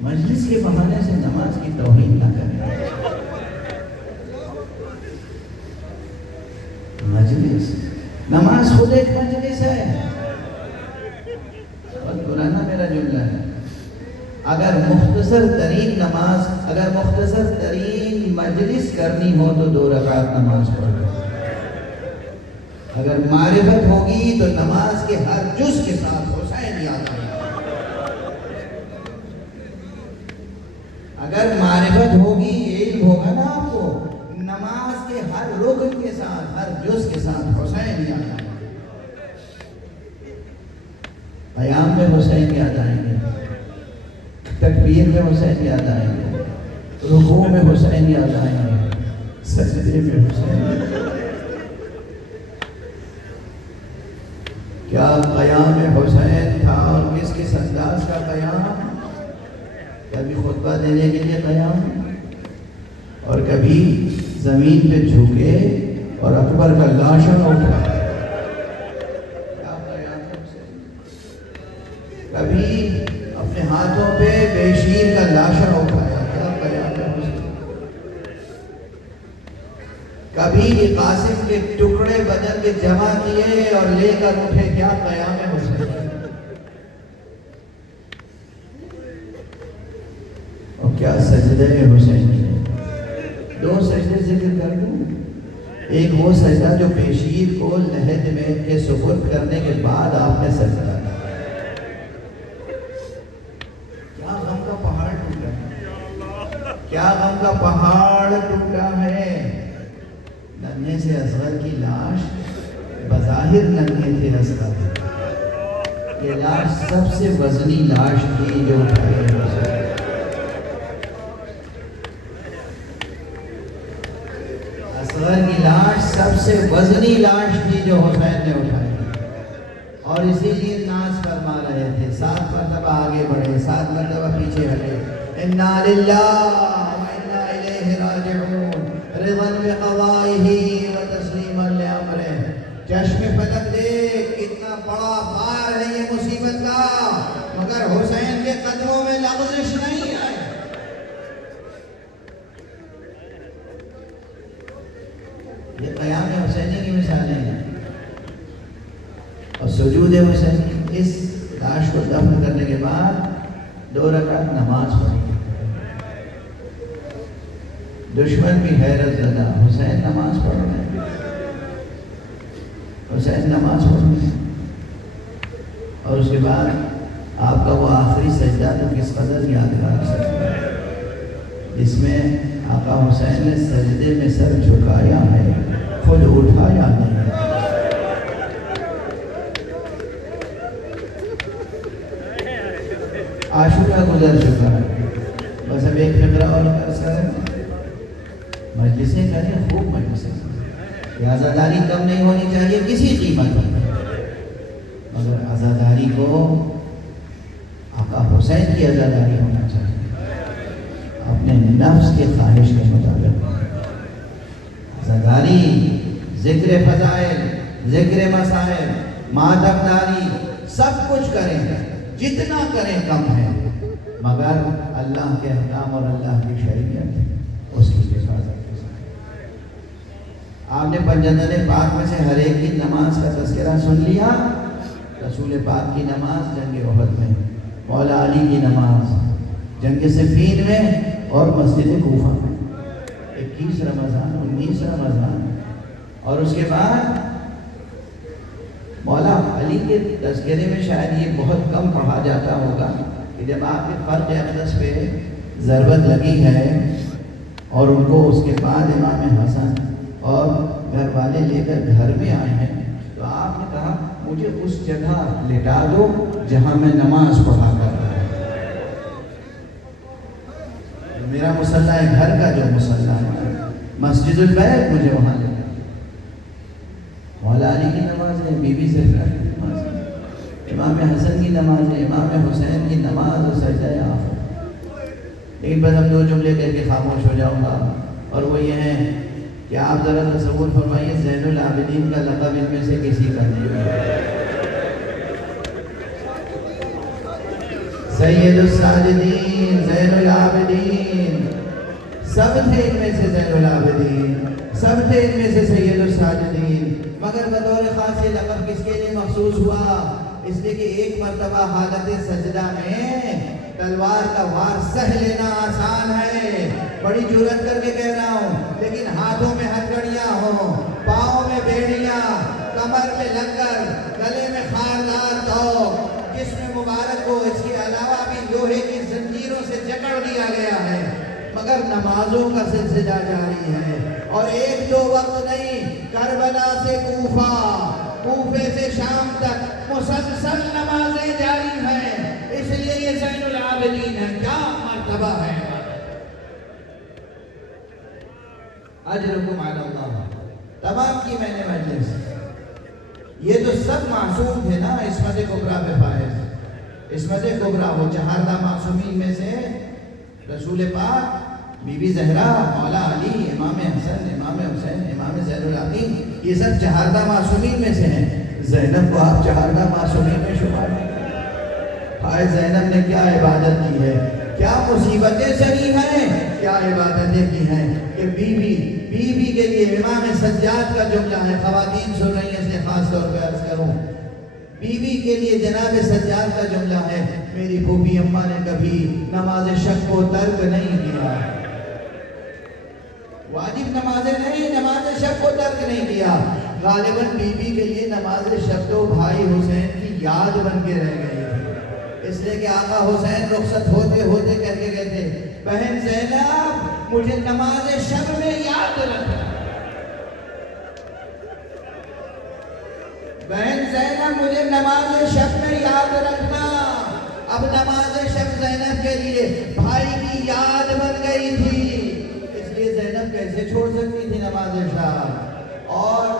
مجلس کے بہانے سے نماز کی توہین نہ کریں. مجلس, نماز خود ایک مجلس ہے. بہت پرانا میرا جملہ ہے. اگر مختصر ترین نماز, اگر مختصر ترین مجلس کرنی ہو تو 2 رکعت نماز پڑھو. اگر معرفت ہوگی تو نماز کے ہر جز کے ساتھ حسین یاد آئے. اگر معرفت ہوگی, علم ہوگا نا آپ کو, نماز کے ہر رکن کے ساتھ, ہر جز کے ساتھ حسین یاد آئے. قیام میں حسین یاد آئیں گے, تکبیر میں حسین یاد آئیں گے, رکوع میں حسین یاد آئیں گے, سجدے میں حسین. کیا قیام حسین تھا, اور کس کس انداز کا قیام. کبھی خطبہ دینے کے لیے قیام, اور کبھی زمین پہ جھکے اور اکبر کا لاشا اٹھا. کبھی اپنے ہاتھوں پہ بیشیر کا لاشا اٹھایا, کیا قیام ہے حسین. کبھی قاسم کے ٹکڑے بدن کے جمع کیے اور لے کر اٹھے, کیا قیام ہے حسین. اور کیا سجدے حسین کیے. 2 سجدے ذکر کر دوں. ایک وہ سجدہ جو بیشیر کو لحد میں کے سپرد کرنے کے بعد آپ نے سجدہ کیا. کیا غم کا پہاڑ ٹوٹا ہے. ننھے سے اصغر کی لاش, بظاہر ننھے تھے اصغر, یہ لاش سب سے وزنی لاش تھی جو اٹھائی ہے. اصغر کی لاش سب سے وزنی لاش تھی جو حسین نے اٹھائی, اور اسی لیے ناز فرما رہے تھے. 7 مرتبہ آگے بڑھے, 7 مرتبہ پیچھے ہٹے. انا للہ رضا بقضائه وتسلیما لامرہ. چشم فلک دیکھ کتنا بڑا بار ہے یہ مصیبت کا, مگر حسین کے قدموں میں لغزش نہیں ہے. یہ قیام حسینی کی مثالیں ہیں. اور سجود حسینی, اس لاش کو دفن کرنے کے بعد 2 رکعت نماز پڑھی. دشمن بھی حیرت زدہ, حسین نماز پڑھ رہے ہیں, حسین نماز پڑھ رہے ہیں. اور اس کے بعد آپ کا وہ آخری سجدہ تو کس قدر یادگار سجدہ, جس میں آقا حسین نے سجدے میں سر جھکایا ہے, خود اٹھایا نہیں. عاشورہ گزر چکا ہے, بس اب ایک فقرہ اور عرض کریں. مجلسیں کریں, خوب مجلسیں کریں. یہ عزاداری کم نہیں ہونی چاہیے کسی قیمت پر, مگر عزاداری کو آقا حسین کی عزاداری ہونا چاہیے, اپنے نفس کے خواہش کے مطابق. عزاداری ذکر فضائل, ذکر مسائل, ماتمداری سب کچھ کریں, جتنا کریں کم ہے, مگر اللہ کے احکام اور اللہ کی شریعت اس کی حفاظت. آپ نے پنجتن پاک میں سے ہر ایک کی نماز کا تذکرہ سن لیا. رسول پاک کی نماز جنگ احد میں, مولا علی کی نماز جنگ صفین میں, اور مسجد کوفہ میں 21 رمضان 19 رمضان. اور اس کے بعد مولا علی کے تذکرے میں شاید یہ بہت کم پڑھا جاتا ہوگا کہ جب آپ کے فرق اقدس پہ ضربت لگی ہے اور ان کو اس کے بعد امام حسن اور گھر والے لے کر گھر میں آئے ہیں، تو آپ نے کہا مجھے اس جگہ لٹا دو جہاں میں نماز پڑھا کرتا ہوں، میرا مصلی ہے گھر کا، جو مصلی ہے مسجد البیت، مجھے وہاں لے جاؤ۔ مولا علی کی نماز ہے، بی بی زہرا کی نماز ہے، امام حسن کی نماز ہے، امام حسین کی نماز اور سجدہ آخر۔ لیکن بس اب 2 جملے کہہ کے خاموش ہو جاؤں گا، اور وہ یہ ہیں کہ آپ ذرا تصور فرمائیے زین العابدین کا لقب ان میں سے کسی کا نہیں ہے۔ سید الساجدین، زین العابدین، سب تھے ان میں سے زین العابدین، سب تھے ان میں سے سید الساجدین، مگر بطور خاص یہ لقب کس کے لیے مخصوص ہوا؟ اس لیے کہ ایک مرتبہ حالت سجدہ میں تلوار کا وار سہ لینا آسان ہے، بڑی جرأت کر کے کہہ رہا ہوں، لیکن ہاتھوں میں ہتھکڑیاں ہوں، پاؤں میں بیڑیاں، کمر میں لنگر، گلے میں خاردار توق، جسم مبارک کو اس کے علاوہ بھی لوہے کی زنجیروں سے جکڑ دیا گیا ہے، مگر نمازوں کا سلسلہ جاری ہے، اور 1-2 وقت نہیں، کربلا سے کوفہ، کوفے سے شام تک مسلسل نمازیں جاری ہیں، اس لیے یہ زین العابدین ہے۔ کیا مرتبہ ہے! اجرکم علی اللہ، تمام کی میں نے مجلس، یہ تو سب معصوم تھے نا عصمت کبریٰ پہ فائز، عصمت کبریٰ وہ 4 معصومین میں سے رسول پاک، بی بی زہرا، مولا علی، امام حسن، امام حسین، امام زین العابدین، یہ سب 4 معصومین میں سے ہیں۔ زینب کو آپ 4 معصومین میں شمار ہیں؟ ہائے زینب نے کیا عبادت کی ہے، کیا مصیبتیں سنی ہیں، کیا عبادتیں کی ہیں کہ بی بی کے لیے امام سجاد کا جملہ ہے، خواتین سن رہی ہیں اس لیے خاص طور پہ عرض کروں، بی بی کے لیے جناب سجاد کا جملہ ہے، میری پھوپھی اماں نے کبھی نماز شب کو ترک نہیں کیا، واجب نمازیں نہیں، نماز شب کو ترک نہیں کیا، غالباً بی بی کے لیے نماز شب تو بھائی حسین کی یاد بن کے رہ گئی تھی، اس لیے کہ آقا حسین رخصت ہوتے ہوتے کہہ کے گئے تھے، بہن زینب مجھے نماز شب میں یاد رکھنا، بہن زینب مجھے نماز شب میں یاد رکھنا۔ اب نماز شب زینب کے لیے بھائی کی یاد بن گئی تھی، اس لیے زینب کیسے چھوڑ سکتی تھی نماز شب؟ اور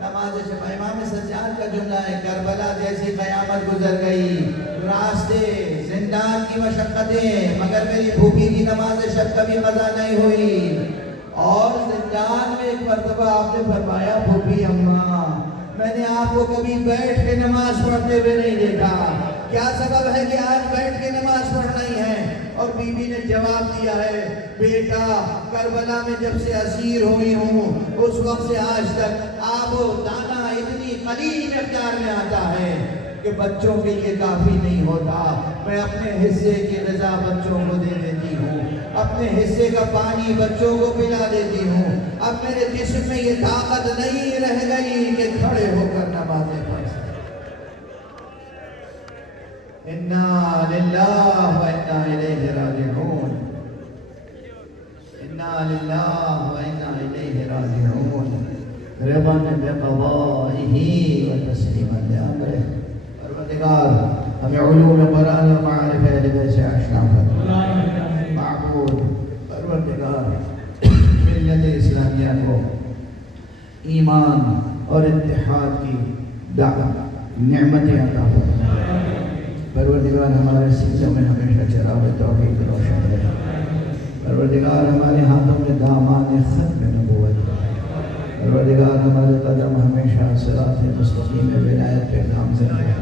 نماز شب امام سجاد کا جملہ ہے، کربلا جیسی قیامت گزر گئی، راستے زندان کی مشقتیں، مگر میری پھوپھی کی نماز شب کبھی قضا نہیں ہوئی، اور زندان میں ایک مرتبہ آپ نے فرمایا پھوپھی اماں میں نے آپ کو کبھی بیٹھ کے نماز پڑھتے ہوئے نہیں دیکھا، کیا سبب ہے کہ آج بیٹھ کے نماز پڑھ رہی ہیں؟ اور بی بی نے جواب دیا ہے، بیٹا کربلا میں جب سے اسیر ہوئی ہوں اس وقت سے آج تک آب و دانہ اتنی قلیل مقدار میں آتا ہے کہ بچوں کے لیے کافی نہیں ہوتا، میں اپنے حصے کی غذا بچوں کو دے دیتی ہوں، اپنے حصے کا پانی بچوں کو پلا دیتی ہوں، اب میرے جسم میں یہ طاقت نہیں رہ گئی کہ کھڑے ہو کر نمازیں پڑھ سکوں۔ انا للہ و انا الیہ راجعون، انا للہ و انا الیہ راجعون، رضا بقضائہ و تسلیما لامرہ۔ پروردگار ہمیں علوم قرآن و معارف اہل بیت سے آشنا کر، معبود پروردگار ملت اسلامیہ کو ایمان اور اتحاد کی دعوت نعمتیں عطا فرما، پروردگار ہمارے سینوں میں ہمیشہ چراغ توحید روشن رہے، پروردگار ہمارے ہاتھوں میں دامان ختم نبوت، پروردگار ہمارے قدم ہمیشہ صراط مستقیم ولایت پہ گامزن رہے۔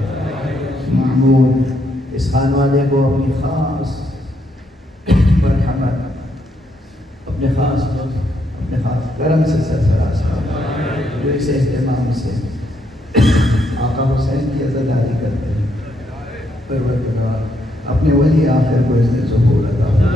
معبود اس خانوادے کو اپنی خاص مرحمت، اپنے خاص لطف، اپنے خاص کرم سے سرفراز کر، جو اس اہتمام سے آقا حسین کی عزاداری کرتے ہیں، پروردگار اپنے ولی آخر کو اس نے ظہور عطا فرما۔